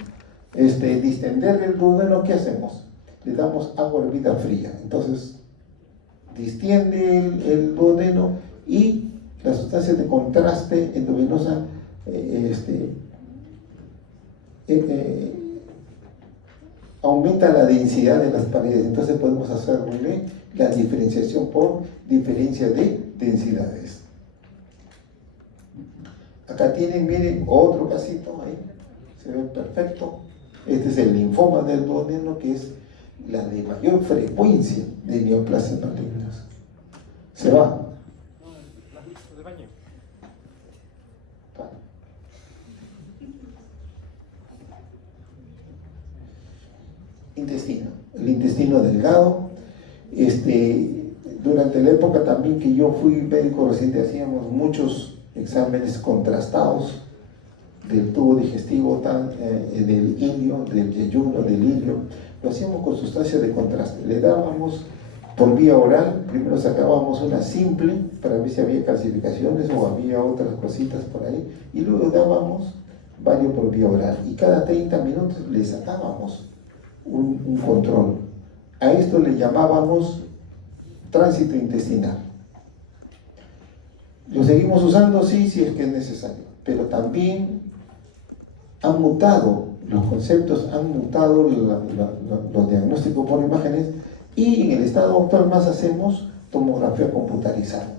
distender el duodeno, ¿qué hacemos? Le damos agua hervida fría. Entonces, distiende el duodeno y la sustancia de contraste endovenosa aumenta la densidad de las paredes. Entonces podemos hacerle la diferenciación por diferencia de densidades. Acá tienen, miren, otro casito ahí, se ve perfecto. Este es el linfoma del duodeno, que es la de mayor frecuencia de neoplasias malignas. Se va. Intestino, el intestino delgado. Durante la época también que yo fui médico residente, hacíamos muchos exámenes contrastados del tubo digestivo, del ilio, del yeyuno, del ilio. Lo hacíamos con sustancias de contraste. Le dábamos por vía oral, primero sacábamos una simple para ver si había calcificaciones o había otras cositas por ahí, y luego dábamos varios por vía oral, y cada 30 minutos le sacábamos un control. A esto le llamábamos tránsito intestinal. Lo seguimos usando, sí, si es que es necesario, pero también han mutado los conceptos, han mutado los diagnósticos por imágenes, y en el estado actual más hacemos tomografía computarizada.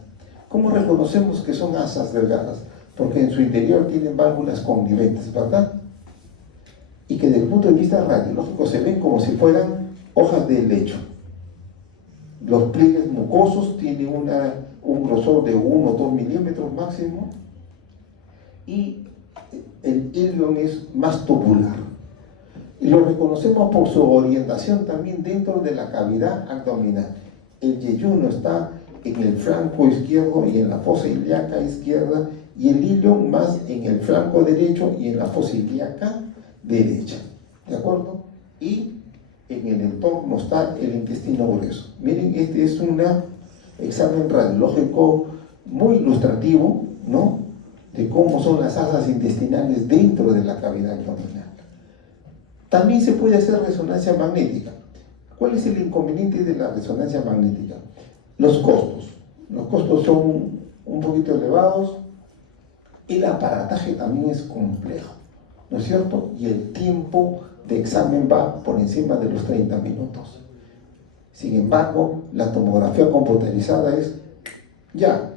¿Cómo reconocemos que son asas delgadas? Porque en su interior tienen válvulas conniventes, ¿verdad? Y que desde el punto de vista radiológico se ven como si fueran hojas de helecho. Los pliegues mucosos tienen un grosor de 1 o 2 milímetros máximo, y el ilion es más tubular. Y lo reconocemos por su orientación también dentro de la cavidad abdominal. El yeyuno está en el flanco izquierdo y en la fosa ilíaca izquierda, y el ilion más en el flanco derecho y en la fosa ilíaca derecha. ¿De acuerdo? Y en el entorno está el intestino grueso. Miren, este es un examen radiológico muy ilustrativo, ¿no?, de cómo son las asas intestinales dentro de la cavidad abdominal. También se puede hacer resonancia magnética. ¿Cuál es el inconveniente de la resonancia magnética? Los costos. Los costos son un poquito elevados, el aparataje también es complejo, ¿no es cierto? Y el tiempo de examen va por encima de los 30 minutos. Sin embargo, la tomografía computarizada es ya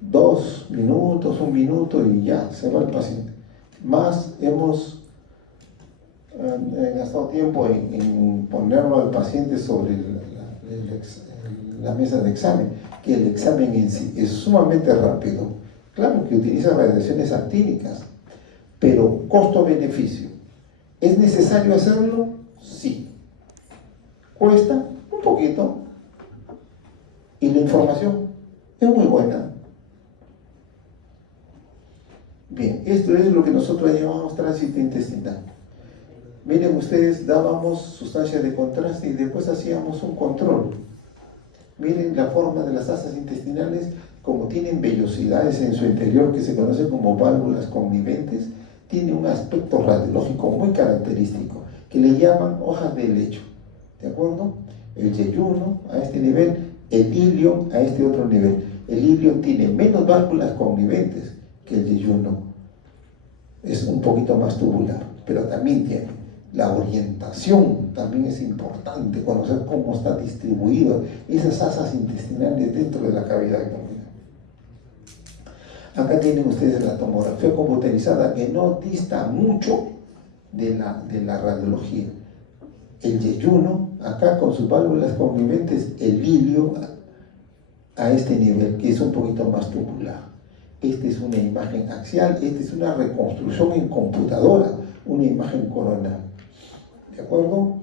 2 minutos, 1 minuto, y ya se va el paciente. Más hemos gastado tiempo en ponerlo al paciente sobre la mesa de examen, que el examen en sí es sumamente rápido. Claro que utiliza radiaciones actínicas, pero costo-beneficio. ¿Es necesario hacerlo? Sí. ¿Cuesta? Un poquito. Y la información es muy buena. Bien, esto es lo que nosotros llamamos tránsito intestinal. Miren ustedes, dábamos sustancias de contraste y después hacíamos un control. Miren la forma de las asas intestinales, como tienen vellosidades en su interior que se conocen como válvulas conniventes, tiene un aspecto radiológico muy característico, que le llaman hojas de helecho. ¿De acuerdo? El yeyuno a este nivel, el ilio a este otro nivel. El ilio tiene menos válvulas conniventes que el yeyuno. Es un poquito más tubular, pero también tiene. La orientación también es importante, conocer cómo están distribuidas esas asas intestinales dentro de la cavidad abdominal. Acá tienen ustedes la tomografía computarizada que no dista mucho de la radiología. El yeyuno, acá con sus válvulas conniventes, el ilio a este nivel, que es un poquito más tubular. Esta es una imagen axial, esta es una reconstrucción en computadora, una imagen coronal. ¿De acuerdo?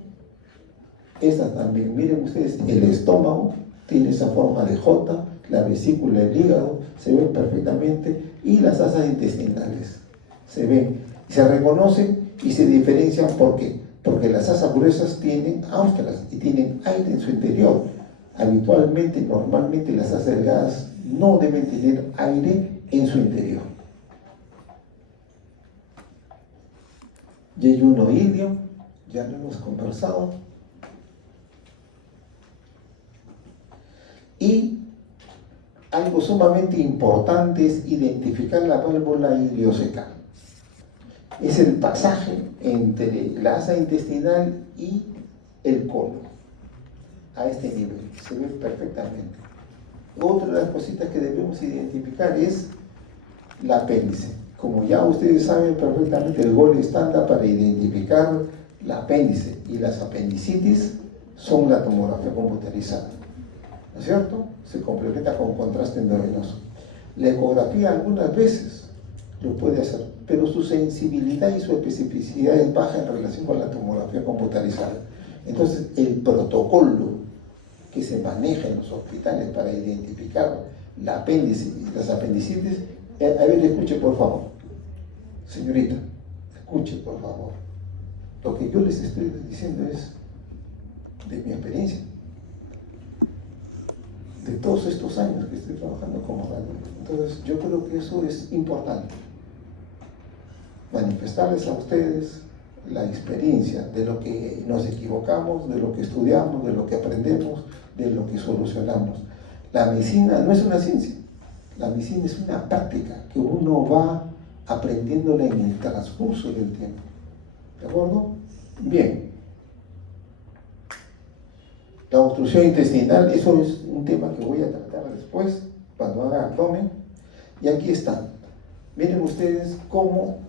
Esta también, miren ustedes, el estómago tiene esa forma de J, la vesícula, el hígado, se ven perfectamente, y las asas intestinales se ven, se reconocen y se diferencian. ¿Por qué? Porque las asas gruesas tienen austras y tienen aire en su interior. Habitualmente, normalmente, las asas delgadas no deben tener aire en su interior. Yeyuno ilio, ya lo hemos conversado. Y algo sumamente importante es identificar la válvula iliocecal. Es el pasaje entre la asa intestinal y el colon. A este nivel, se ve perfectamente. Otra de las cositas que debemos identificar es la apéndice. Como ya ustedes saben perfectamente, el gol estándar para identificar la apéndice y las apendicitis son la tomografía computarizada. ¿No es cierto? Se complementa con contraste endovenoso. La ecografía algunas veces lo puede hacer, pero su sensibilidad y su especificidad es baja en relación con la tomografía computarizada. Entonces, el protocolo que se maneja en los hospitales para identificar la apéndice y las apendicitis, a ver, escuche por favor. Señorita, escuche por favor. Lo que yo les estoy diciendo es de mi experiencia, de todos estos años que estoy trabajando como radiólogo. Entonces, yo creo que eso es importante. Manifestarles a ustedes la experiencia de lo que nos equivocamos, de lo que estudiamos, de lo que aprendemos, de lo que solucionamos. La medicina no es una ciencia, la medicina es una práctica que uno va aprendiéndola en el transcurso del tiempo. ¿De acuerdo? Bien. La obstrucción intestinal, eso es un tema que voy a tratar después, cuando haga abdomen. Y aquí está. Miren ustedes cómo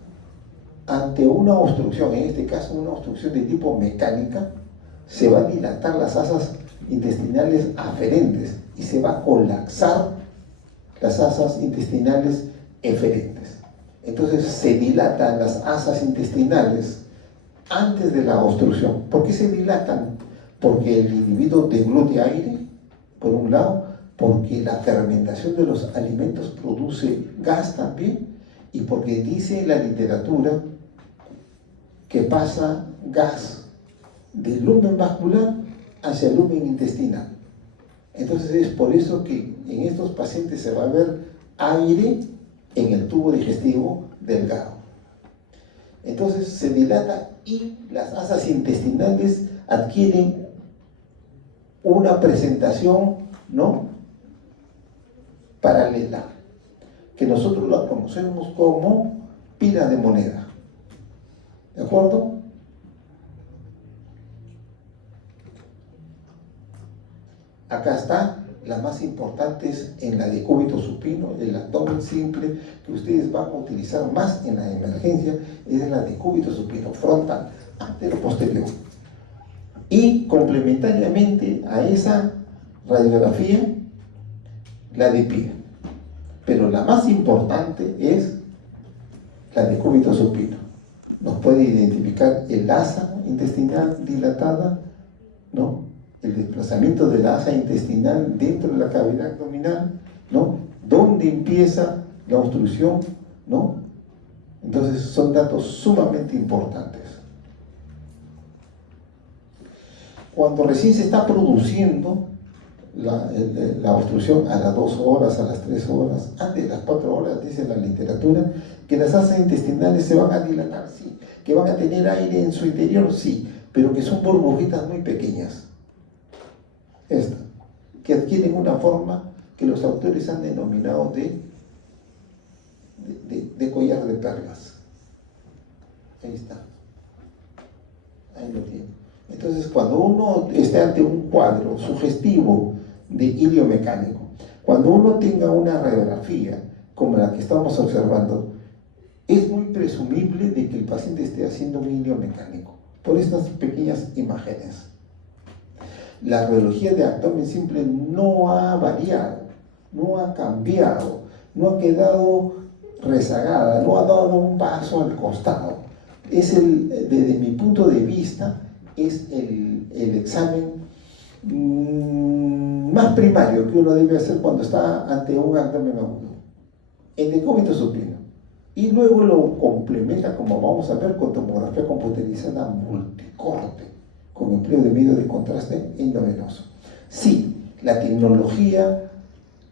ante una obstrucción, en este caso una obstrucción de tipo mecánica, se van a dilatar las asas intestinales aferentes y se va a colapsar las asas intestinales eferentes. Entonces se dilatan las asas intestinales antes de la obstrucción. ¿Por qué se dilatan? Porque el individuo deglute aire, por un lado, porque la fermentación de los alimentos produce gas también, y porque dice la literatura que pasa gas del lumen vascular hacia el lumen intestinal. Entonces es por eso que en estos pacientes se va a ver aire en el tubo digestivo delgado. Entonces se dilata y las asas intestinales adquieren una presentación, ¿no?, paralela, que nosotros la conocemos como pila de moneda. ¿De acuerdo? Acá está, la más importante es en la decúbito supino, el abdomen simple, que ustedes van a utilizar más en la emergencia, es la decúbito supino, frontal, antero-posterior. Y complementariamente a esa radiografía, la de pie. Pero la más importante es la decúbito supino. Nos puede identificar el asa intestinal dilatada, ¿no? El desplazamiento de la asa intestinal dentro de la cavidad abdominal, ¿no? ¿Dónde empieza la obstrucción, ¿no? Entonces son datos sumamente importantes. Cuando recién se está produciendo la obstrucción a las 2 horas, a las 3 horas, antes de las 4 horas, dice la literatura, que las asas intestinales se van a dilatar, sí, que van a tener aire en su interior, sí, pero que son burbujitas muy pequeñas. Esta, que adquieren una forma que los autores han denominado de collar de perlas. Ahí está. Ahí lo tiene. Entonces, cuando uno esté ante un cuadro sugestivo de ilio mecánico, cuando uno tenga una radiografía como la que estamos observando, es muy presumible de que el paciente esté haciendo un ilio mecánico por estas pequeñas imágenes. La radiología de abdomen simple no ha variado, no ha cambiado, no ha quedado rezagada, no ha dado un paso al costado. Desde mi punto de vista, es el examen más primario que uno debe hacer cuando está ante un abdomen agudo, el decúbito supino, y luego lo complementa, como vamos a ver, con tomografía computerizada multicorte, con empleo de medio de contraste endovenoso. Sí, la tecnología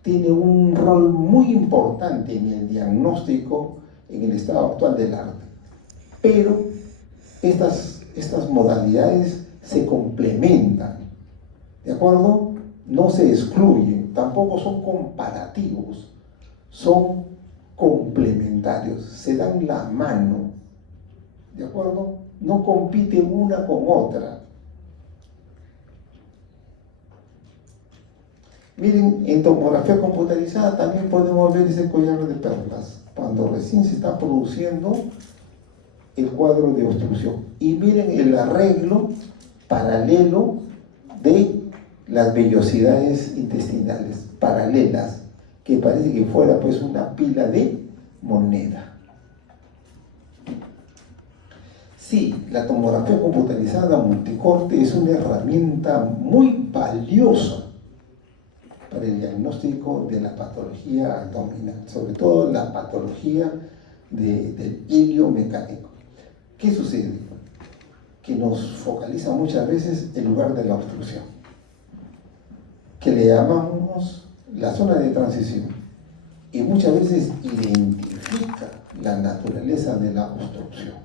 tiene un rol muy importante en el diagnóstico en el estado actual del arte, pero estas modalidades se complementan, ¿de acuerdo? No se excluyen, tampoco son comparativos, son complementarios, se dan la mano, ¿de acuerdo? No compiten una con otra. Miren, en tomografía computarizada también podemos ver ese collar de perlas, cuando recién se está produciendo el cuadro de obstrucción. Y miren el arreglo paralelo de las vellosidades intestinales, paralelas, que parece que fuera pues una pila de moneda. Sí, la tomografía computarizada multicorte es una herramienta muy valiosa para el diagnóstico de la patología abdominal, sobre todo la patología del ilio mecánico. ¿Qué sucede? Que nos focaliza muchas veces el lugar de la obstrucción, que le llamamos la zona de transición, y muchas veces identifica la naturaleza de la obstrucción.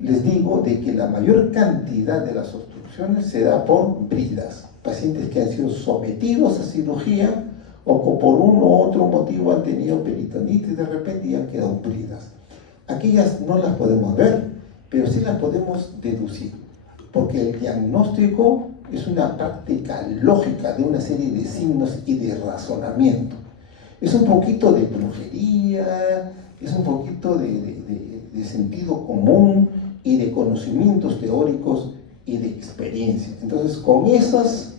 Les digo de que la mayor cantidad de las obstrucciones se da por bridas, pacientes que han sido sometidos a cirugía o que por uno u otro motivo han tenido peritonitis de repente y han quedado bridas. Aquellas no las podemos ver, pero sí las podemos deducir, porque el diagnóstico es una práctica lógica de una serie de signos y de razonamiento. Es un poquito de brujería, es un poquito de sentido común y de conocimientos teóricos y de experiencia. Entonces, con esas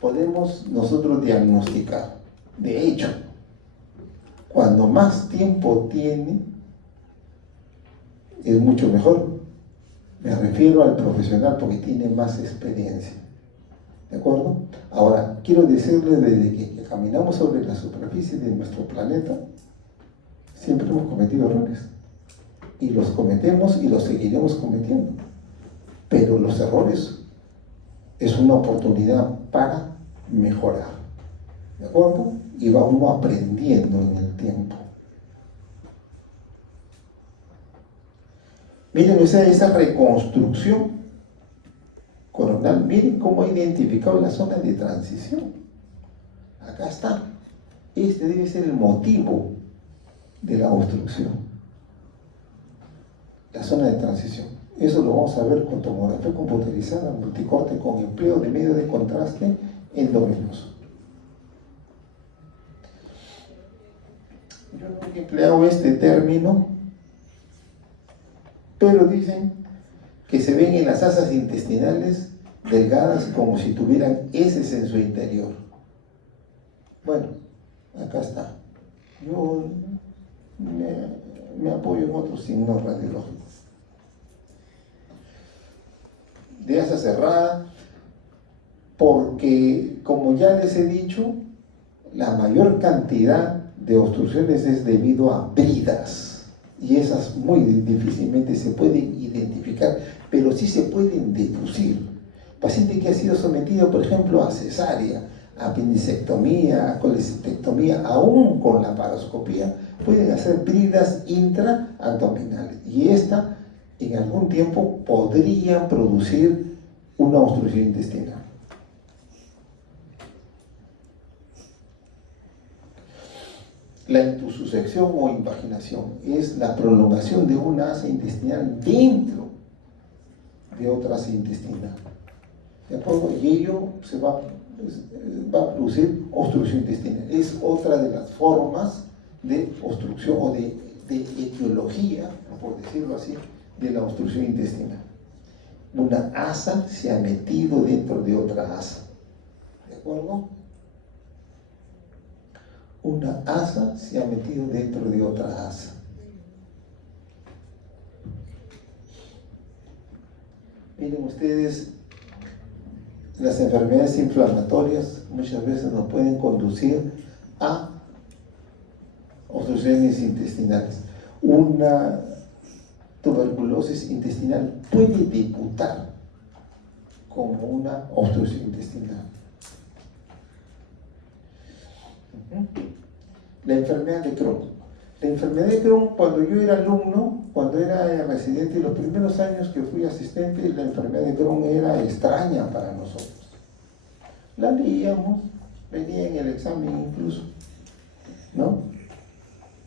podemos nosotros diagnosticar. De hecho, cuando más tiempo tiene, es mucho mejor. Me refiero al profesional porque tiene más experiencia. ¿De acuerdo? Ahora, quiero decirles desde que caminamos sobre la superficie de nuestro planeta, siempre hemos cometido errores. Y los cometemos y los seguiremos cometiendo. Pero los errores es una oportunidad para mejorar. ¿De acuerdo? Y va uno aprendiendo en el tiempo. Miren esa reconstrucción coronal. Miren cómo ha identificado la zona de transición. Acá está. Este debe ser el motivo de la obstrucción. La zona de transición. Eso lo vamos a ver con tomografía computarizada multicorte con empleo de medio de contraste endovenoso. Yo no he empleado este término, pero dicen que se ven en las asas intestinales delgadas como si tuvieran heces en su interior. Bueno, Acá está. Yo me apoyo en otros signos radiológicos. De asa cerrada, porque como ya les he dicho, la mayor cantidad de obstrucciones es debido a bridas, y esas muy difícilmente se pueden identificar, pero sí se pueden deducir. Paciente que ha sido sometido, por ejemplo, a cesárea, a apendicectomía, a colecistectomía, aún con la paroscopía, pueden hacer bridas intraabdominales, y esta en algún tiempo podría producir una obstrucción intestinal. La intususección o invaginación es la prolongación de una asa intestinal dentro de otra asa intestinal. ¿De acuerdo? Y ello va a producir obstrucción intestinal. Es otra de las formas de obstrucción o de etiología, por decirlo así, de la obstrucción intestinal. Una asa se ha metido dentro de otra asa. ¿De acuerdo? Una asa se ha metido dentro de otra asa. Miren ustedes, las enfermedades inflamatorias muchas veces nos pueden conducir a obstrucciones intestinales. Una tuberculosis intestinal puede debutar como una obstrucción intestinal. La enfermedad de Crohn. La enfermedad de Crohn, cuando yo era alumno, cuando era residente, los primeros años que fui asistente, la enfermedad de Crohn era extraña para nosotros. La leíamos, venía en el examen incluso, ¿no?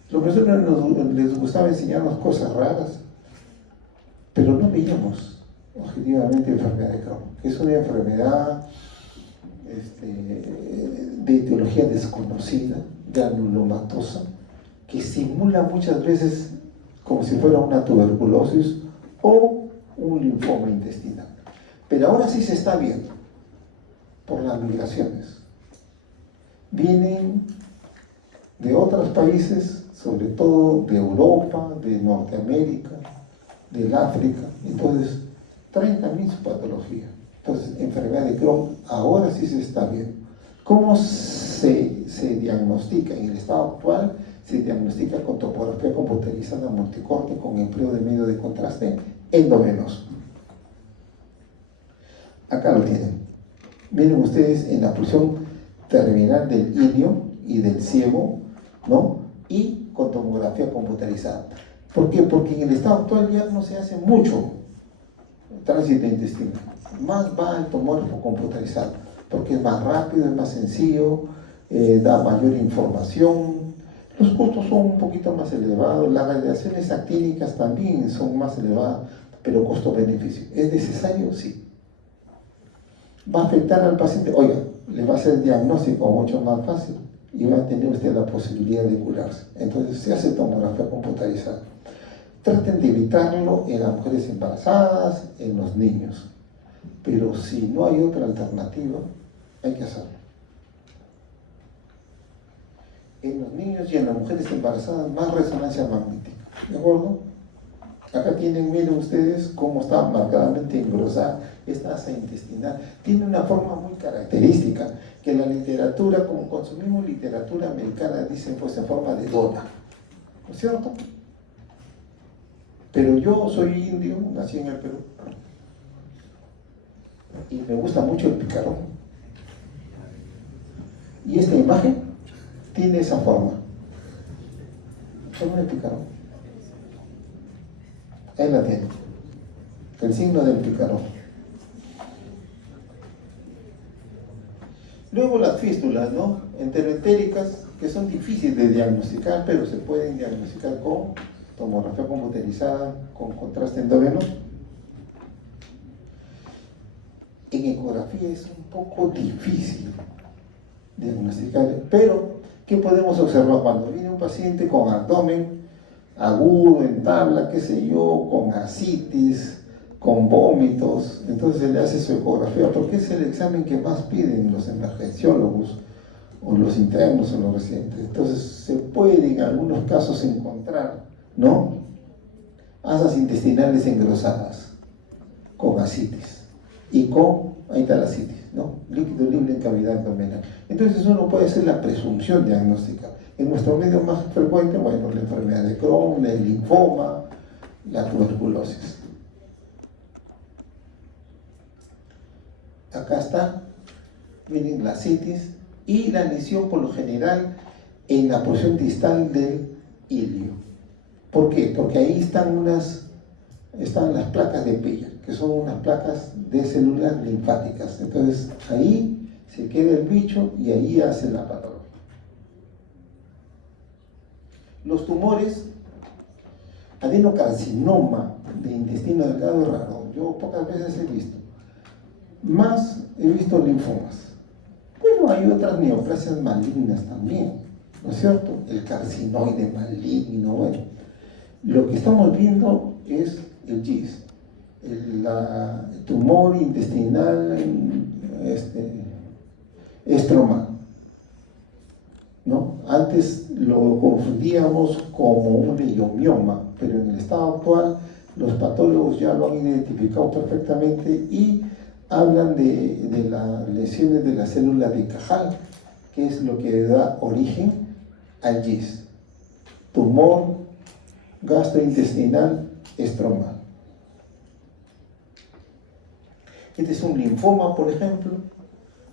Los profesores les gustaba enseñarnos cosas raras, pero no veíamos objetivamente enfermedad de Crohn. Es una enfermedad de etiología desconocida, granulomatosa, que simula muchas veces como si fuera una tuberculosis o un linfoma intestinal. Pero ahora sí se está viendo por las migraciones. Vienen de otros países, sobre todo de Europa, de Norteamérica, del África, entonces traen también su patología. Entonces, enfermedad de Crohn ahora sí se está viendo. ¿Cómo se diagnostica? En el estado actual se diagnostica con tomografía computerizada multicorte con empleo de medio de contraste endovenoso. Acá lo tienen. Miren ustedes en la porción terminal del ilio y del ciego, ¿no? Y con tomografía computerizada. ¿Por qué? Porque en el estado actual ya no se hace mucho tránsito intestinal. Más va el tomógrafo computarizado, porque es más rápido, es más sencillo, da mayor información. Los costos son un poquito más elevados, las radiaciones actínicas también son más elevadas, pero costo-beneficio. ¿Es necesario? Sí. ¿Va a afectar al paciente? Oiga, le va a hacer el diagnóstico mucho más fácil y va a tener usted la posibilidad de curarse. Entonces se hace tomografía computarizada. Traten de evitarlo en las mujeres embarazadas, en los niños. Pero si no hay otra alternativa, hay que hacerlo. En los niños y en las mujeres embarazadas, más resonancia magnética. ¿De acuerdo? Acá tienen, miren ustedes cómo está marcadamente engrosada esta asa intestinal. Tiene una forma muy característica, que la literatura, como consumimos literatura americana, dicen pues en forma de dona. ¿No es cierto? Pero yo soy indio, nací en el Perú, y me gusta mucho el picarón. Y esta imagen tiene esa forma. Forma de picarón. Ahí la tiene. El signo del picarón. Luego las fístulas, ¿no? Enteroentéricas, que son difíciles de diagnosticar, pero se pueden diagnosticar con tomografía computerizada, con contraste endovenoso. En ecografía es un poco difícil diagnosticar, pero ¿qué podemos observar cuando viene un paciente con abdomen agudo, en tabla, qué sé yo, con ascitis, con vómitos? Entonces se le hace su ecografía, porque es el examen que más piden los emergenciólogos o los internos o los residentes. Entonces se puede en algunos casos encontrar, ¿no?, asas intestinales engrosadas con ascitis y con, ahí está la ascitis, ¿no?, líquido libre en cavidad abdominal. Entonces uno puede hacer la presunción diagnóstica. En nuestro medio más frecuente, bueno, la enfermedad de Crohn, el linfoma, la tuberculosis. Acá está, miren, la ascitis y la lesión por lo general en la porción distal del ilio. ¿Por qué? Porque ahí están las placas de Peyer, que son unas placas de células linfáticas. Entonces ahí se queda el bicho y ahí hace la patología. Los tumores, adenocarcinoma de intestino delgado es raro, yo pocas veces he visto. Más he visto linfomas. Bueno, hay otras neoplasias malignas también, ¿no es cierto? El carcinoide maligno, bueno. Lo que estamos viendo es el GIS, el tumor intestinal estromal, ¿no? Antes lo confundíamos como un leiomioma, pero en el estado actual los patólogos ya lo han identificado perfectamente y hablan de las lesiones de la célula de Cajal, que es lo que da origen al GIS, tumor gastrointestinal estromal. Este es un linfoma, por ejemplo.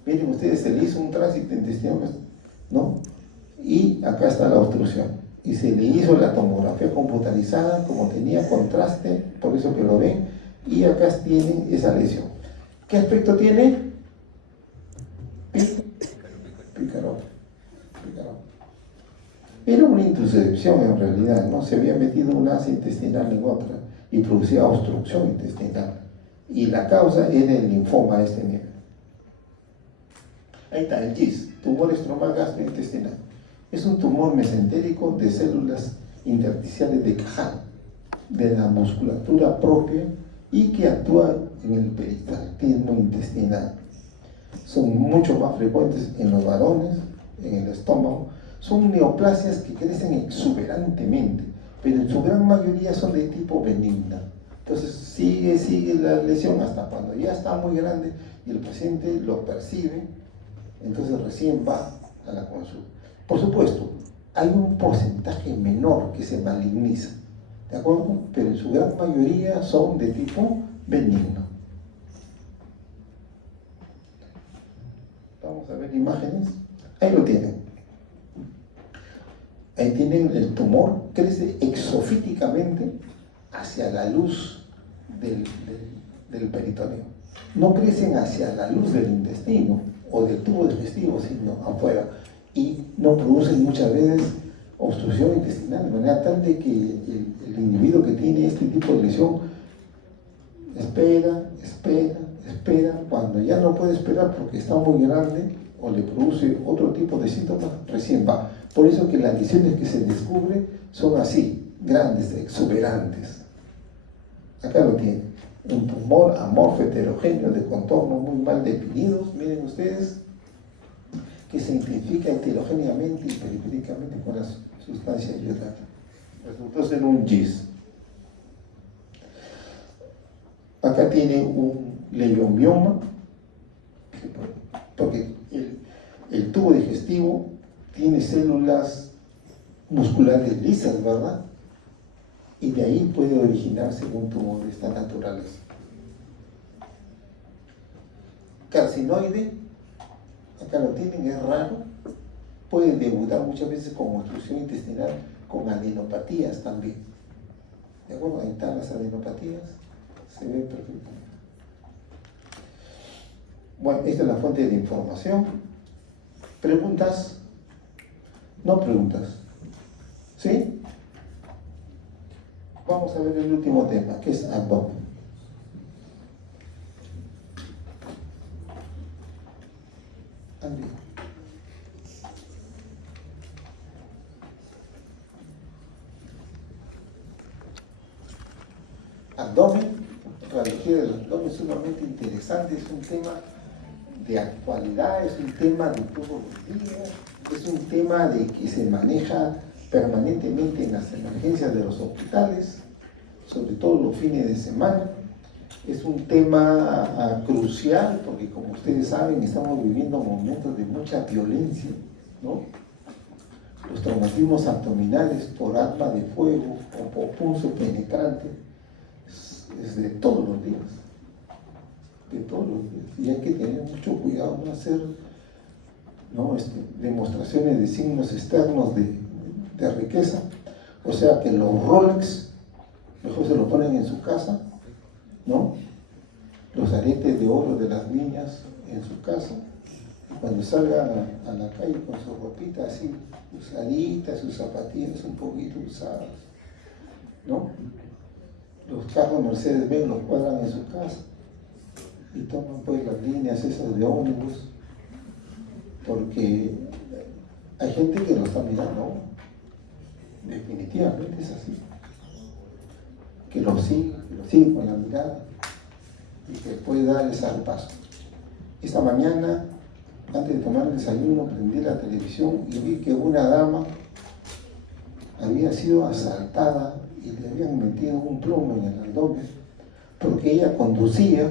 Miren ustedes, se le hizo un tránsito intestinal, ¿no? Y acá está la obstrucción. Y se le hizo la tomografía computarizada, como tenía contraste, por eso que lo ven, y acá tienen esa lesión. ¿Qué aspecto tiene? Picarón. Era una intercepción en realidad, ¿no? Se había metido un asa intestinal en otra y producía obstrucción intestinal. Y la causa era el linfoma a este nivel. Ahí está, el GIS, tumor estromal gastrointestinal. Es un tumor mesentérico de células intersticiales de Cajal, de la musculatura propia y que actúa en el peristaltismo intestinal. Son mucho más frecuentes en los varones, en el estómago. Son neoplasias que crecen exuberantemente, pero en su gran mayoría son de tipo benigna. Entonces sigue la lesión hasta cuando ya está muy grande y el paciente lo percibe, entonces recién va a la consulta. Por supuesto, hay un porcentaje menor que se maligniza, ¿de acuerdo? Pero en su gran mayoría son de tipo benigno. Vamos a ver imágenes. Ahí lo tienen. Ahí tienen el tumor, crece exofíticamente hacia la luz del peritoneo. No crecen hacia la luz del intestino o del tubo digestivo, sino afuera. Y no producen muchas veces obstrucción intestinal, de manera tal de que el individuo que tiene este tipo de lesión espera, cuando ya no puede esperar porque está muy grande o le produce otro tipo de síntomas, recién va. Por eso que las lesiones que se descubren son así, grandes, exuberantes. Acá lo tienen, un tumor amorfo heterogéneo de contornos muy mal definidos, miren ustedes, que se identifica heterogéneamente y periféricamente con la sustancia iodada. Resultó ser un GIS. Acá tiene un leiomioma, porque el tubo digestivo tiene células musculares lisas, ¿verdad? Y de ahí puede originarse un tumor de esta naturaleza. Carcinoide, acá lo tienen, es raro, puede debutar muchas veces con obstrucción intestinal, con adenopatías también. ¿De acuerdo? Ahí están las adenopatías, se ve perfectamente. Bueno, esta es la fuente de información. ¿Preguntas? No preguntas. ¿Sí? Vamos a ver el último tema, que es abdomen. Andy. Abdomen, radiología del abdomen es sumamente interesante, es un tema de actualidad, es un tema de todos los días, es un tema de que se maneja permanentemente en las emergencias de los hospitales, sobre todo los fines de semana. Es un tema crucial porque, como ustedes saben, estamos viviendo momentos de mucha violencia, ¿no? Los traumatismos abdominales por arma de fuego o por punzo penetrante es de todos los días, de todos los días. Y hay que tener mucho cuidado, no hacer demostraciones de signos externos de riqueza. O sea, que los Rolex mejor se lo ponen en su casa, ¿no? Los aretes de oro de las niñas en su casa, y cuando salgan a la calle con su ropita así, usaditas, sus zapatillas un poquito usadas, ¿no? Los carros Mercedes-Benz los cuadran en su casa y toman pues las líneas esas de ómnibus, porque hay gente que lo está mirando, definitivamente es así, que lo sigue con la mirada y que puede darles al paso. Esta mañana, antes de tomar el desayuno, prendí la televisión y vi que una dama había sido asaltada y le habían metido un plomo en el abdomen porque ella conducía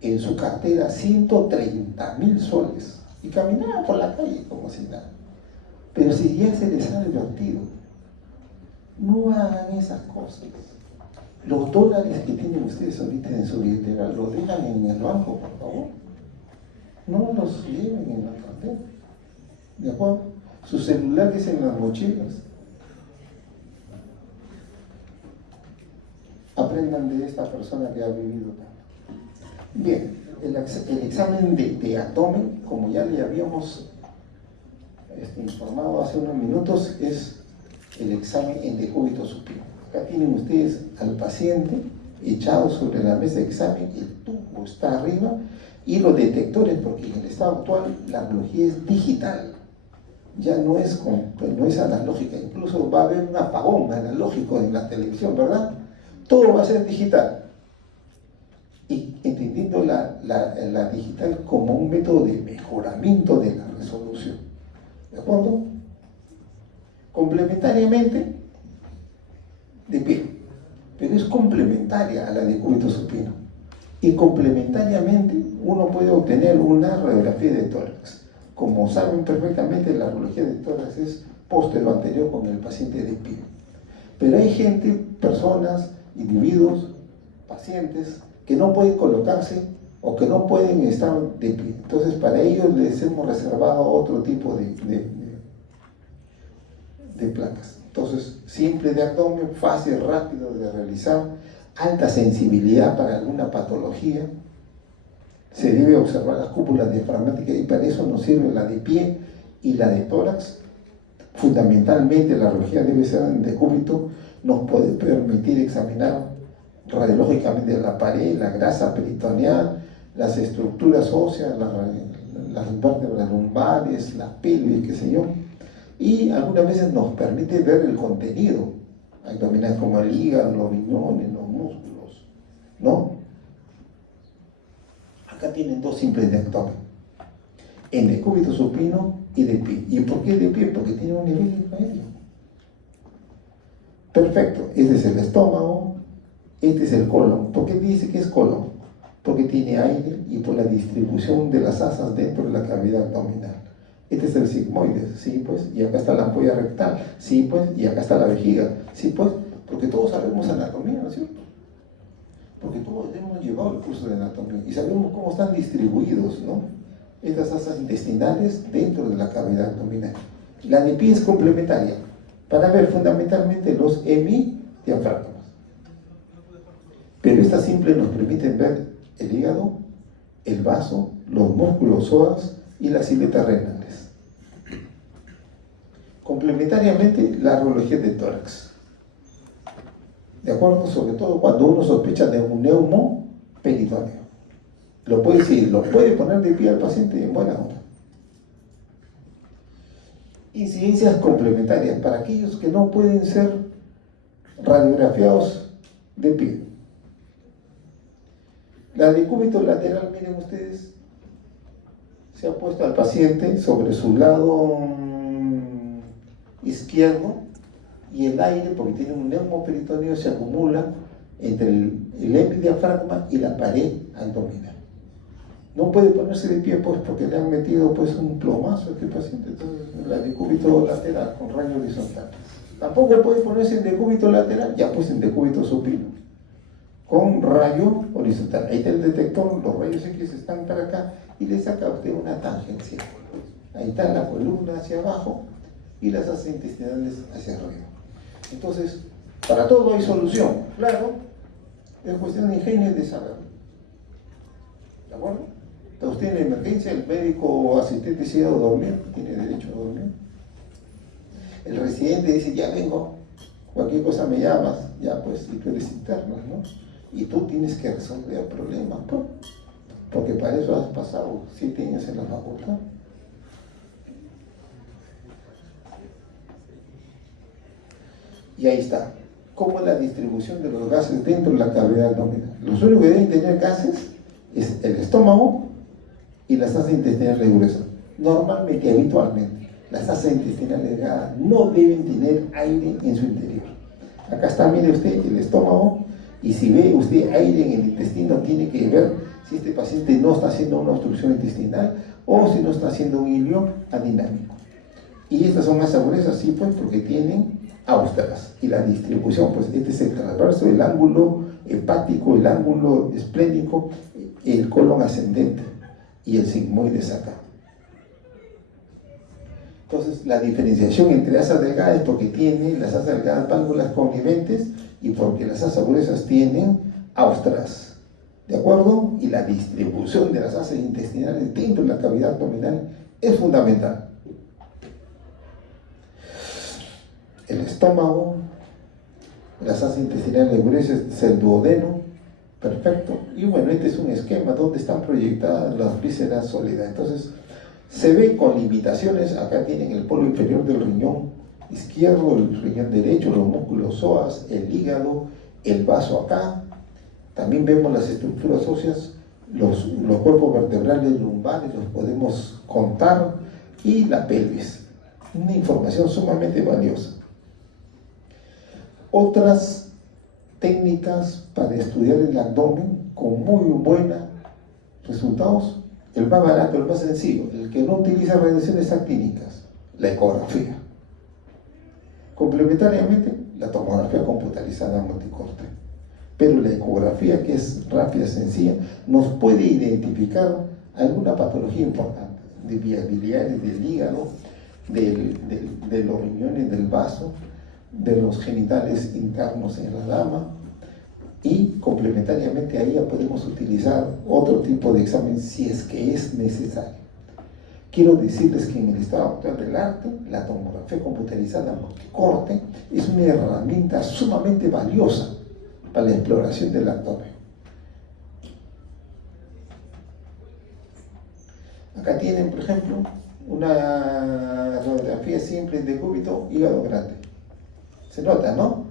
en su cartera 130.000 soles y caminaba por la calle como si nada. Pero si ya se les ha advertido, no hagan esas cosas. Los dólares que tienen ustedes ahorita en su billetera, los dejan en el banco, por favor. No los lleven en la cartera. ¿De acuerdo? Sus celulares en las mochilas. Aprendan de esta persona que ha vivido tanto. Bien, el examen de abdomen, como ya le habíamos informado hace unos minutos, es el examen en decúbito supino. Acá tienen ustedes al paciente echado sobre la mesa de examen, el tubo está arriba y los detectores, porque en el estado actual la radiología es digital, ya no es analógica, incluso va a haber un apagón analógico en la televisión, ¿verdad? Todo va a ser digital. Y entendiendo la digital como un método de mejoramiento de la resolución. ¿De acuerdo? Complementariamente, de pie, pero es complementaria a la de decúbito supino. Y complementariamente uno puede obtener una radiografía de tórax. Como saben perfectamente, la radiología de tórax es póstero anterior con el paciente de pie. Pero hay gente, personas, individuos, pacientes, que no pueden colocarse o que no pueden estar de pie. Entonces, para ellos les hemos reservado otro tipo de placas. Entonces, simple de abdomen, fácil, rápido de realizar, alta sensibilidad para alguna patología. Se debe observar las cúpulas diafragmáticas y para eso nos sirve la de pie y la de tórax. Fundamentalmente la radiología debe ser en decúbito, nos puede permitir examinar radiológicamente la pared, la grasa peritoneal, las estructuras óseas, las vértebras lumbares, la pelvis, qué sé yo. Y algunas veces nos permite ver el contenido abdominal, como el hígado, los riñones, los músculos, ¿no? Acá tienen dos simples de abdomen, en decúbito supino y de pie. ¿Y por qué de pie? Porque tiene un nivel intermedio. Perfecto, este es el estómago, este es el colon. ¿Por qué dice que es colon? Porque tiene aire y por la distribución de las asas dentro de la cavidad abdominal. Este es el sigmoides, sí pues, y acá está la ampolla rectal, sí pues, y acá está la vejiga, sí pues, porque todos sabemos anatomía, ¿no es cierto? Porque todos hemos llevado el curso de anatomía y sabemos cómo están distribuidos, ¿no? Estas asas intestinales dentro de la cavidad abdominal. La de pie es complementaria para ver fundamentalmente los hemidiafragmas. Pero esta simple nos permite ver el hígado, el vaso, los músculos psoas y las iletas renales. Complementariamente, la radiología de tórax. ¿De acuerdo? Sobre todo cuando uno sospecha de un neumo peritoneo. Lo puede poner de pie al paciente en buena hora. Incidencias complementarias para aquellos que no pueden ser radiografiados de pie. La decúbito lateral, miren ustedes, Se ha puesto al paciente sobre su lado izquierdo y el aire, porque tiene un neumoperitoneo, se acumula entre el epidiafragma y la pared abdominal. No puede ponerse de pie pues porque le han metido pues un plomazo a este paciente, entonces la decúbito lateral con rayo horizontal. Tampoco puede ponerse en decúbito lateral, ya pues en decúbito supino, con rayo horizontal. Ahí está el detector, los rayos X están para acá y le saca a usted una tangencia. Ahí está la columna hacia abajo y las asas intestinales hacia arriba. Entonces, para todo hay solución, claro, es cuestión de ingenio y de saber. ¿De acuerdo? Entonces, usted en emergencia, el médico asistente se ha ido a dormir, tiene derecho a dormir. El residente dice, ya vengo, cualquier cosa me llamas, ya pues, y tú eres interno, ¿no? Y tú tienes que resolver el problema, pues, porque para eso has pasado 7 años en la facultad. Y ahí está. ¿Cómo es la distribución de los gases dentro de la cavidad abdominal? Los únicos que deben tener gases es el estómago y las asas intestinales gruesas. Normalmente, habitualmente, las asas intestinales delgadas no deben tener aire en su interior. Acá está, mire usted, el estómago, y si ve usted aire en el intestino, tiene que ver si este paciente no está haciendo una obstrucción intestinal o si no está haciendo un hilio adinámico. Y estas son masas gruesas, sí, pues, porque tienen austras. Y la distribución, pues, este es el transverso, el ángulo hepático, el ángulo esplénico, el colon ascendente y el sigmoides acá. Entonces, la diferenciación entre asas delgadas es porque tienen las asas delgadas válvulas conniventes y porque las asas gruesas tienen austras. ¿De acuerdo? Y la distribución de las asas intestinales dentro de la cavidad abdominal es fundamental. El estómago, las asas intestinales gruesas, es el duodeno, perfecto. Y bueno, este es un esquema donde están proyectadas las vísceras sólidas. Entonces, se ve con limitaciones. Acá tienen el polo inferior del riñón izquierdo, el riñón derecho, los músculos psoas, el hígado, el vaso acá. También vemos las estructuras óseas, los cuerpos vertebrales lumbares, los podemos contar, y la pelvis. Una información sumamente valiosa. Otras técnicas para estudiar el abdomen con muy buenos resultados. El más barato, el más sencillo, el que no utiliza radiaciones actínicas, la ecografía. Complementariamente, la tomografía computarizada multicorte. Pero la ecografía, que es rápida, sencilla, nos puede identificar alguna patología importante, de vías biliares, del hígado, de los riñones, del vaso, de los genitales internos en la dama, y complementariamente a ella podemos utilizar otro tipo de examen si es que es necesario. Quiero decirles que en el estado actual del arte, la tomografía computarizada multicorte es una herramienta sumamente valiosa para la exploración del abdomen. Acá tienen, por ejemplo, una radiografía simple de decúbito, hígado grande. Se nota, ¿no?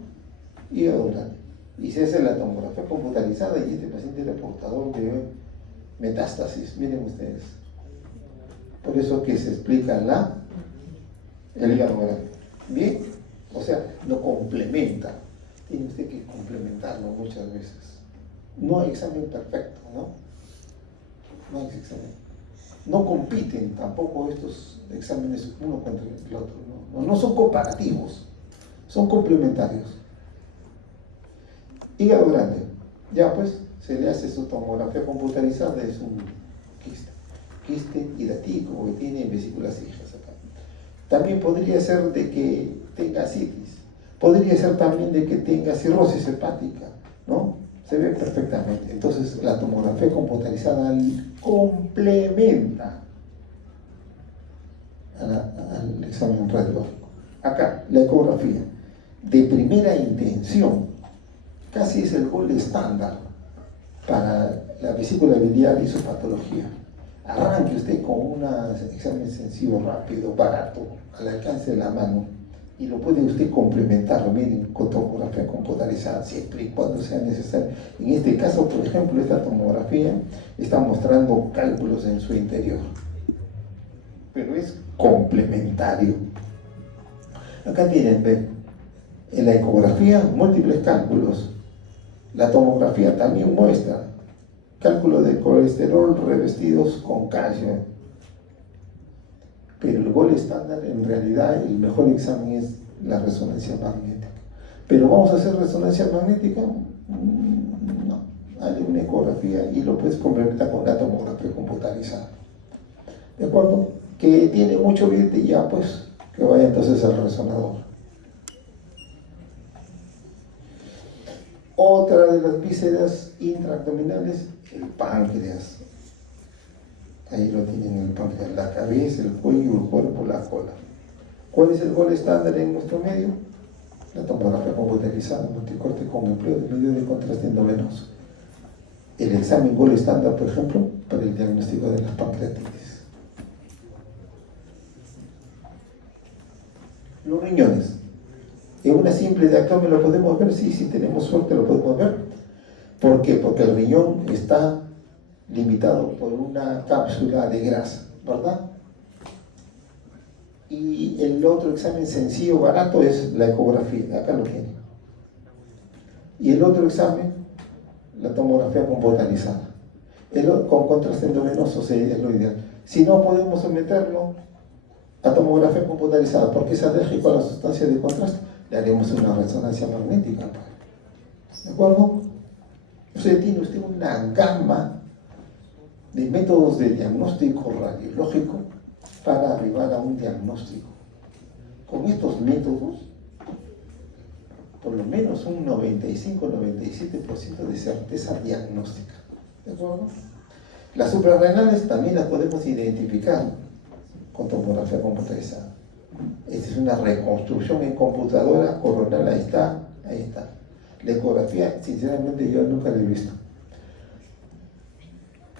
Hígado grande. Y se hace la tomografía computarizada y este paciente era portador de metástasis. Miren ustedes. Por eso que se explica el hígado grande. ¿Bien? O sea, lo complementa. Tiene usted que complementarlo muchas veces. No hay examen perfecto, ¿no? No hay examen. No compiten tampoco estos exámenes uno contra el otro. No son comparativos, son complementarios. Hígado grande, ya pues se le hace su tomografía computarizada, es un quiste hidratico que tiene vesículas hijas acá. También podría ser de que tenga citis, podría ser también de que tenga cirrosis hepática, ¿no? Se ve perfectamente. Entonces la tomografía computarizada complementa al examen radiológico. Acá, la ecografía de primera intención casi es el gol estándar para la vesícula biliar y su patología. Arranque usted con un examen sencillo, rápido, barato, al alcance de la mano, y lo puede usted complementar, miren, con tomografía computarizada, siempre y cuando sea necesario. En este caso, por ejemplo, esta tomografía está mostrando cálculos en su interior. pero es complementario. Acá tienen, ven, en la ecografía múltiples cálculos. La tomografía también muestra cálculo de colesterol revestidos con calcio. Pero el gol estándar, en realidad, el mejor examen es la resonancia magnética. ¿Pero vamos a hacer resonancia magnética? No. Hay una ecografía y lo puedes complementar con la tomografía computarizada. ¿De acuerdo? Que tiene mucho billete, ya pues, que vaya entonces al resonador. Otra de las vísceras intraabdominales, el páncreas. Ahí lo tienen el páncreas, la cabeza, el cuello, el cuerpo, la cola. ¿Cuál es el gol estándar en nuestro medio? La tomografía computarizada multicorte con empleo de medio de contraste endovenoso. El examen gol estándar, por ejemplo, para el diagnóstico de las pancreatitis. Los riñones. En una simple diactomía lo podemos ver, sí, si tenemos suerte lo podemos ver. ¿Por qué? Porque el riñón está limitado por una cápsula de grasa, ¿verdad? Y el otro examen sencillo, barato, es la ecografía, acá lo tienen. Y el otro examen, la tomografía computarizada. Con contraste endovenoso es lo ideal. Si no podemos someterlo a tomografía computarizada porque es alérgico a la sustancia de contraste, le haremos una resonancia magnética. ¿De acuerdo? Tiene usted una gama de métodos de diagnóstico radiológico para arribar a un diagnóstico. Con estos métodos, por lo menos un 95-97% de certeza diagnóstica. ¿De acuerdo? Las suprarrenales también las podemos identificar con tomografía computarizada. Esta es una reconstrucción en computadora coronal, ahí está, ahí está. La ecografía, sinceramente, yo nunca la he visto.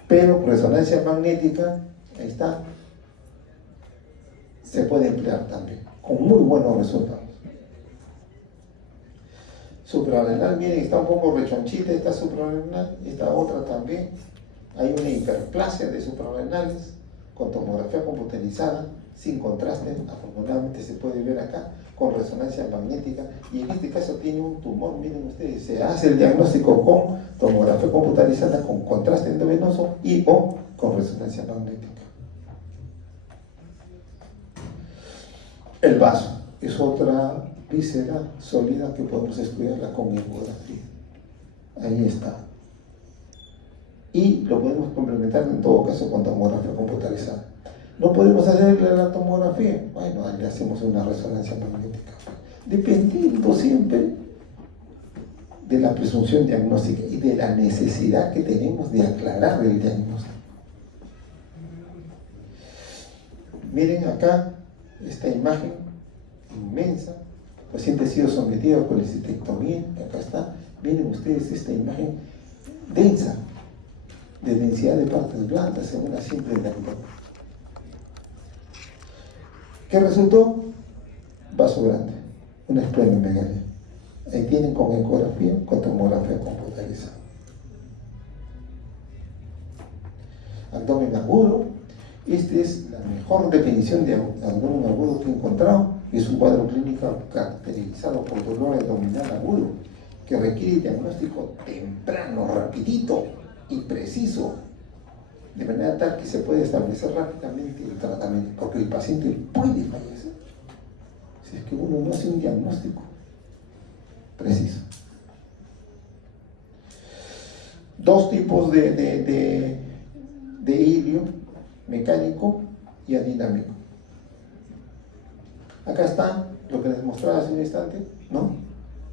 Pero resonancia magnética, ahí está, se puede emplear también, con muy buenos resultados. Suprarrenal, miren, está un poco rechonchita esta suprarrenal, esta otra también. Hay una hiperplasia de suprarrenales con tomografía computarizada, sin contraste, afortunadamente se puede ver acá, con resonancia magnética, y en este caso tiene un tumor, miren ustedes, se hace el diagnóstico con tomografía computarizada, con contraste endovenoso y o con resonancia magnética. El vaso es otra víscera sólida que podemos estudiarla con ecografía. Ahí está. Y lo podemos complementar en todo caso con tomografía computarizada. ¿No podemos hacerle la tomografía? Bueno, le hacemos una resonancia magnética. Dependiendo siempre de la presunción diagnóstica y de la necesidad que tenemos de aclarar el diagnóstico. Miren acá esta imagen inmensa. El paciente ha sido sometido a colecistectomía. Acá está. Miren ustedes esta imagen densa, de densidad de partes blandas en una simple diagnóstica. ¿Qué resultó? Vaso grande, una esplenomegalia. Ahí tienen con ecografía, con tomografía computarizada. Abdomen agudo. Esta es la mejor definición de abdomen agudo que he encontrado. Es un cuadro clínico caracterizado por dolor abdominal agudo que requiere diagnóstico temprano, rapidito y preciso, de manera tal que se puede establecer rápidamente el tratamiento, porque el paciente puede fallecer si es que uno no hace un diagnóstico preciso. Dos tipos de hilio, mecánico y adinámico. Acá está lo que les mostraba hace un instante, ¿no?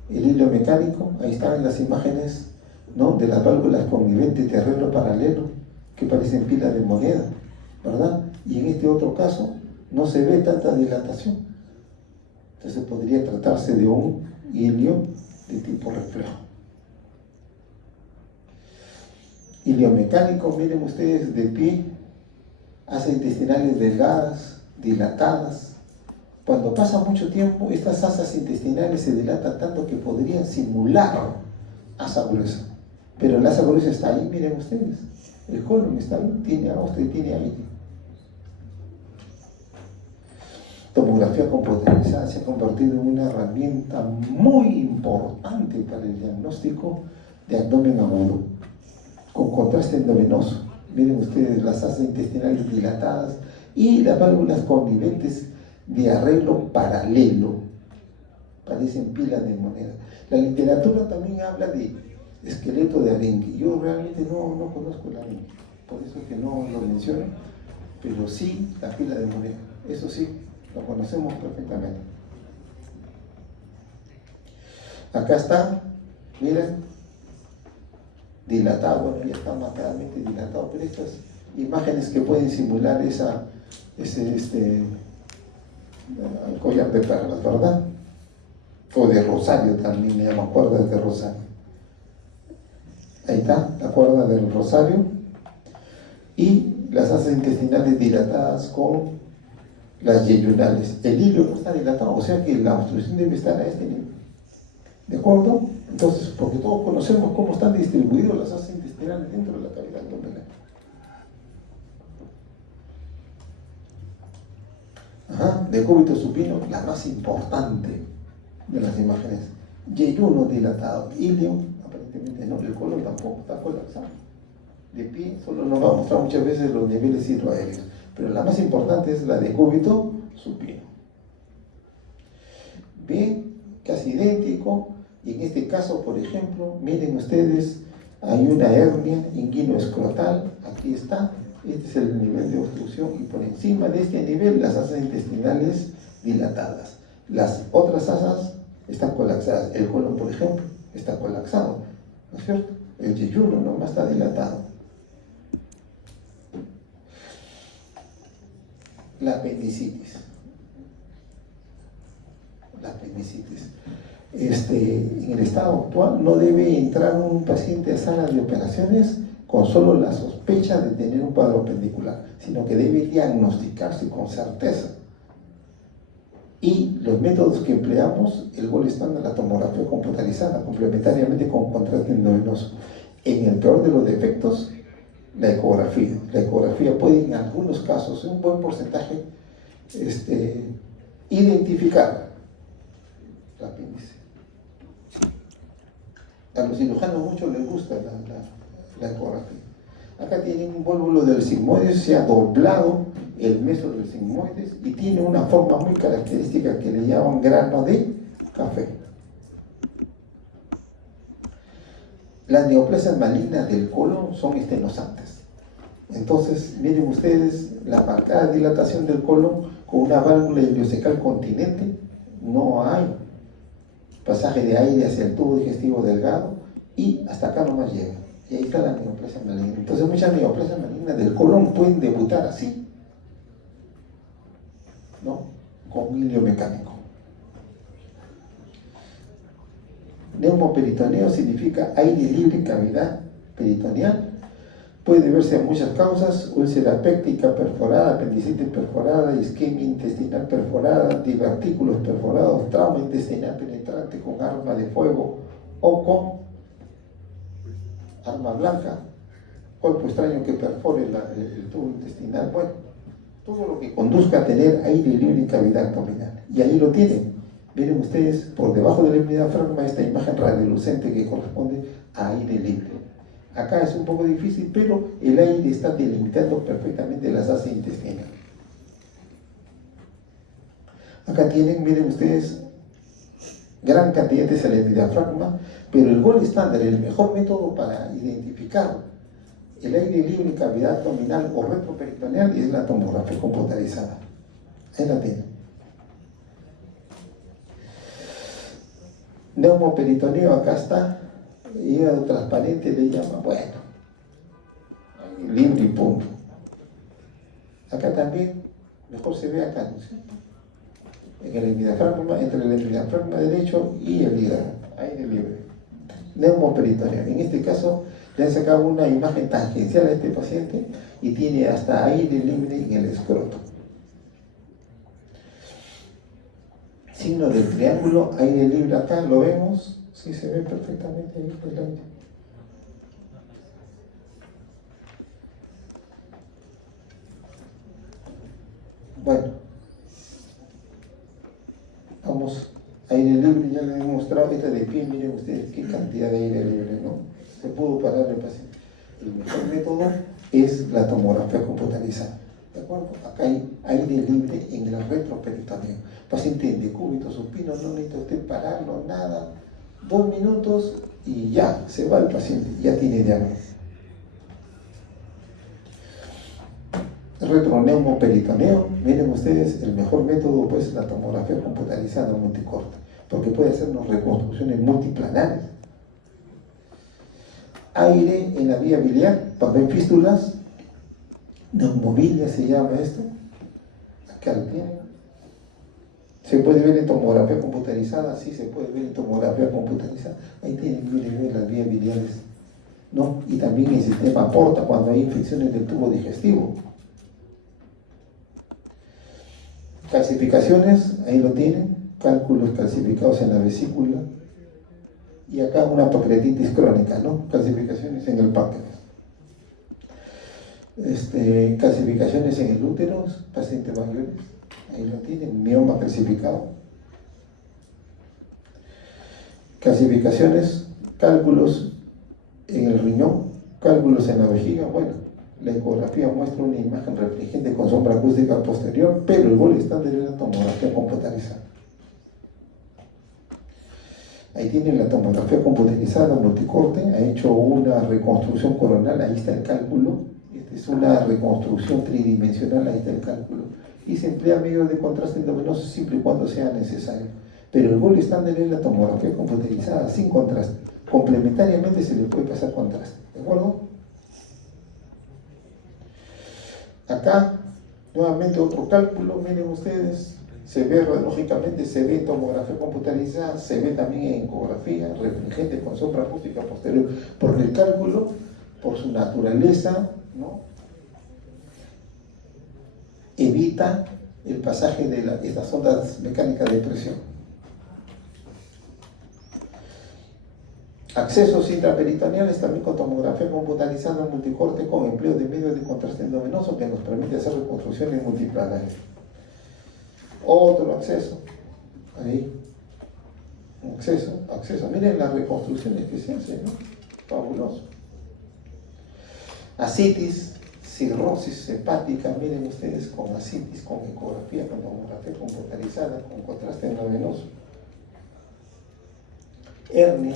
El hilio mecánico, ahí están las imágenes, ¿no?, de las válvulas convivente terreno paralelo que parecen pilas de moneda, ¿verdad? Y en este otro caso no se ve tanta dilatación. Entonces podría tratarse de un hilio de tipo reflejo. Hilio mecánico, miren ustedes de pie, asas intestinales delgadas, dilatadas. Cuando pasa mucho tiempo, estas asas intestinales se dilatan tanto que podrían simular asa gruesa. Pero la asa gruesa está ahí, miren ustedes. El colon está ahí, tiene austria y tiene aire. tomografía computarizada se ha convertido en una herramienta muy importante para el diagnóstico de abdomen agudo, con contraste endovenoso. Miren ustedes las asas intestinales dilatadas y las válvulas conniventes de arreglo paralelo, parecen pilas de moneda. La literatura también habla de esqueleto de arenque. Yo realmente no conozco el arenque, por eso es que no lo menciono, pero sí la pila de moneda, eso sí, lo conocemos perfectamente. Acá está, miren, dilatado, bueno, ya está marcadamente dilatado, pero estas imágenes que pueden simular ese collar de perlas, ¿verdad? O de rosario también le llaman cuerdas de rosario. Ahí está, la cuerda del rosario y las asas intestinales dilatadas con las yeyunales. El hilo no está dilatado, o sea que la obstrucción debe estar a este nivel. ¿De acuerdo? Entonces, porque todos conocemos cómo están distribuidas las asas intestinales dentro de la cavidad abdominal. Decúbito supino, la más importante de las imágenes. Yeyuno dilatado, ilio, aparentemente no, el colon tampoco, está colapsado. De pie solo nos va a mostrar muchas veces los niveles hidroaéreos, pero la más importante es la decúbito supino. Bien, casi idéntico, y en este caso, por ejemplo, miren ustedes, hay una hernia inguinoescrotal, aquí está, este es el nivel de obstrucción, y por encima de este nivel las asas intestinales dilatadas. Las otras asas están colapsadas. El colon, por ejemplo, está colapsado, ¿no es cierto? El yeyuno nomás está dilatado. La apendicitis. La apendicitis. En el estado actual no debe entrar un paciente a salas de operaciones con solo la sospecha de tener un cuadro apendicular, sino que debe diagnosticarse con certeza. Y los métodos que empleamos, el gol estándar, la tomografía computarizada, complementariamente con contraste endovenoso. En el peor de los defectos, la ecografía. La ecografía puede en algunos casos, en un buen porcentaje, identificar la apéndice. A los cirujanos mucho les gusta la ecografía. Acá tienen un vólvulo del sigmoides, se ha doblado el meso del sigmoides y tiene una forma muy característica que le llaman grano de café. Las neoplasias malignas del colon son estenosantes. Entonces, miren ustedes la marcada dilatación del colon con una válvula ileocecal continente. No hay pasaje de aire hacia el tubo digestivo delgado y hasta acá nomás llega. Y ahí está la neoplasia maligna. Entonces, muchas neoplasias malignas del colon pueden debutar así, ¿no? Con hilio mecánico. Neumoperitoneo significa aire libre en cavidad peritoneal. Puede deberse a muchas causas: úlcera péptica perforada, apendicitis perforada, isquemia intestinal perforada, divertículos perforados, trauma intestinal penetrante con arma de fuego o con arma blanca, cuerpo extraño que perfore el tubo intestinal. Bueno, todo lo que conduzca a tener aire libre en cavidad abdominal. Y ahí lo tienen. Miren ustedes, por debajo del diafragma, esta imagen radiolucente que corresponde a aire libre. Acá es un poco difícil, pero el aire está delimitando perfectamente las asas intestinales. Acá tienen, miren ustedes, gran cantidad de sal en el diafragma, pero el gol estándar, el mejor método para identificar el aire libre en cavidad abdominal o retroperitoneal es la tomografía computarizada. Ahí la tienen. Neumoperitoneo, acá está. Hígado transparente le llaman, bueno, libre y punto. Acá también, mejor se ve acá, ¿no es cierto? En el diafragma, entre el diafragma derecho y el hígado, aire libre. Neumoperitoneo. En este caso, le han sacado una imagen tangencial a este paciente y tiene hasta aire libre en el escroto. Signo del triángulo, aire libre acá, lo vemos. Sí, se ve perfectamente ahí el aire. Bueno, ya les he mostrado esta de pie, miren ustedes qué cantidad de aire libre, ¿no? Se pudo parar el paciente. El mejor método es la tomografía computarizada. ¿De acuerdo? Acá hay aire libre en el retroperitoneo. Paciente en decúbito supino, no necesita usted pararlo, nada. 2 minutos y ya, se va el paciente, ya tiene diálisis. Retroneumoperitoneo, miren ustedes, el mejor método pues la tomografía computarizada multicorte, porque puede hacernos reconstrucciones multiplanares. Aire en la vía biliar, cuando hay fístulas, neumobilia se llama esto, acá lo tienen. Se puede ver en tomografía computarizada, sí se puede ver en tomografía computarizada. Ahí tienen, miren, las vías biliares, ¿no? Y también el sistema porta cuando hay infecciones del tubo digestivo. Calcificaciones, ahí lo tienen, cálculos calcificados en la vesícula. Y acá una pancreatitis crónica, ¿no? Calcificaciones en el páncreas. Calcificaciones en el útero, pacientes mayores, ahí lo tienen, mioma calcificado. Calcificaciones, cálculos en el riñón, cálculos en la vejiga. Bueno, la ecografía muestra una imagen refligente con sombra acústica posterior, pero el gol estándar es la tomografía computarizada. Ahí tienen la tomografía computarizada multicorte, ha hecho una reconstrucción coronal, ahí está el cálculo. Esta es una reconstrucción tridimensional, ahí está el cálculo. Y se emplea medios de contraste endovenoso siempre y cuando sea necesario. Pero el gol estándar es la tomografía computarizada sin contraste. Complementariamente se le puede pasar contraste, ¿de acuerdo? Acá, nuevamente otro cálculo, miren ustedes, se ve radiológicamente, se ve en tomografía computarizada, se ve también en ecografía, refligente con sombra acústica posterior, porque el cálculo, por su naturaleza, ¿no?, evita el pasaje de estas ondas mecánicas de presión. Accesos intraperitoneales también con tomografía computarizada multicorte con empleo de medios de contraste endovenoso que nos permite hacer reconstrucciones multiplanares. Otro acceso, ahí, acceso, miren las reconstrucciones que se hacen, ¿no? Fabuloso. Asitis, cirrosis hepática, miren ustedes con asitis, con ecografía, con tomografía computarizada, con contraste endovenoso. Hernia,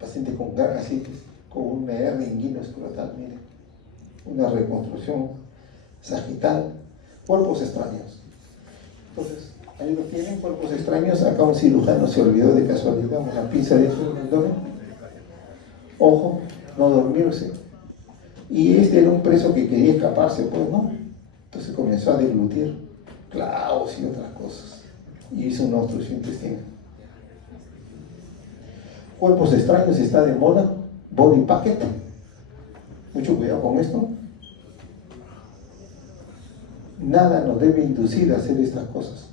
paciente con asitis, con una hernia inguinoescrotal, miren, una reconstrucción sagital, cuerpos extraños. Entonces, ahí lo tienen, cuerpos extraños. Acá un cirujano se olvidó de casualidad una pinza de eso en el abdomen. Ojo, no dormirse. Y este era un preso que quería escaparse, pues, ¿no? Entonces comenzó a deglutir clavos y otras cosas. Y hizo una obstrucción intestinal. Cuerpos extraños está de moda, body packet. Mucho cuidado con esto. Nada nos debe inducir a hacer estas cosas.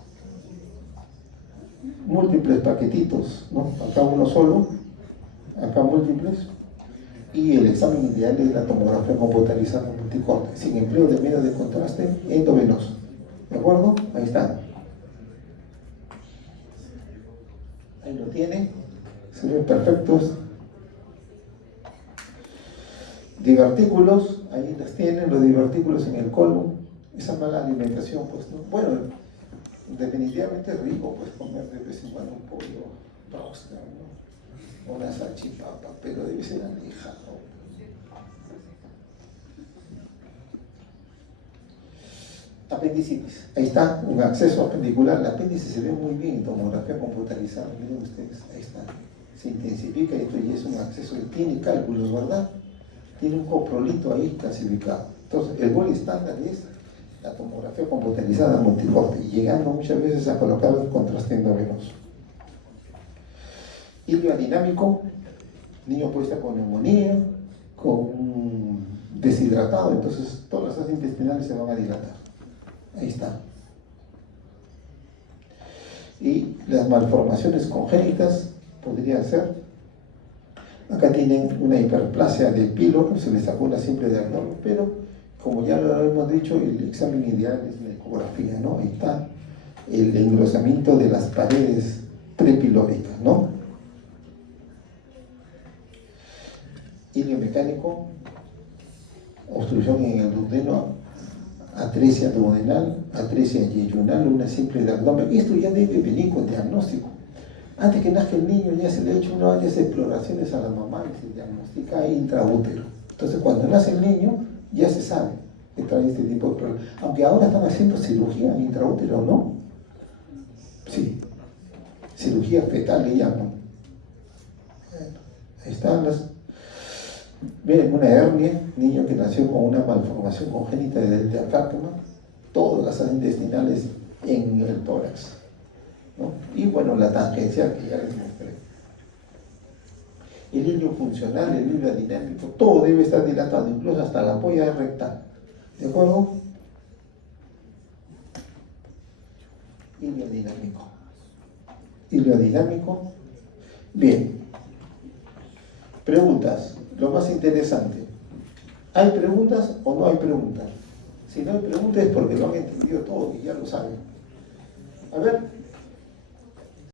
Múltiples paquetitos, ¿no? Acá uno solo, acá múltiples. Y el examen ideal es la tomografía computarizada multicorte, sin empleo de medios de contraste endovenoso. ¿De acuerdo? Ahí está. Ahí lo tienen. Se ven perfectos. Divertículos, ahí las tienen, los divertículos en el colon. Esa mala alimentación, pues, ¿no? Bueno, definitivamente es rico, pues, comer de vez en cuando un pollo bróster, ¿no? Una salchipapa, pero debe ser alejado. Apendicitis, ahí está, un acceso apendicular. El apéndice se ve muy bien en tomografía computarizada, miren ustedes, ahí está. Se intensifica y esto ya es un acceso, tiene cálculos, ¿verdad? Tiene un coprolito ahí calcificado. Entonces, el gol estándar es la tomografía computarizada multicorte, y llegando muchas veces a colocar el contraste endovenoso. Hilio adinámico, niño puede estar con neumonía, con deshidratado, entonces todas las áreas intestinales se van a dilatar. Ahí está. Y las malformaciones congénitas podrían ser, acá tienen una hiperplasia del píloro, se les sacó una simple diagnóstico, pero como ya lo hemos dicho, el examen ideal es la ecografía, ¿no? Ahí está el engrosamiento de las paredes prepilóricas, ¿no? Ilio mecánico, obstrucción en el duodeno, atresia duodenal, atresia yeyunal, una simple de abdomen. Esto ya debe venir con diagnóstico. Antes que nazca el niño ya se le ha hecho varias exploraciones a la mamá y se diagnostica intraútero. Entonces cuando nace el niño ya se sabe que trae este tipo de problemas. Aunque ahora están haciendo cirugía en intraútero, ¿no? Sí, cirugía fetal le llaman. Ahí están las... Miren, una hernia, niño que nació con una malformación congénita del diafragma, todas las salas intestinales en el tórax, ¿no? Y bueno, la tangencial que ya les mostré. El hilo funcional, el hilo dinámico, todo debe estar dilatado, incluso hasta la polla rectal. ¿De acuerdo? Hilo dinámico. Hilo dinámico. Bien. Preguntas. Lo más interesante. ¿Hay preguntas o no hay preguntas? Si no hay preguntas es porque lo han entendido todo y ya lo saben. A ver.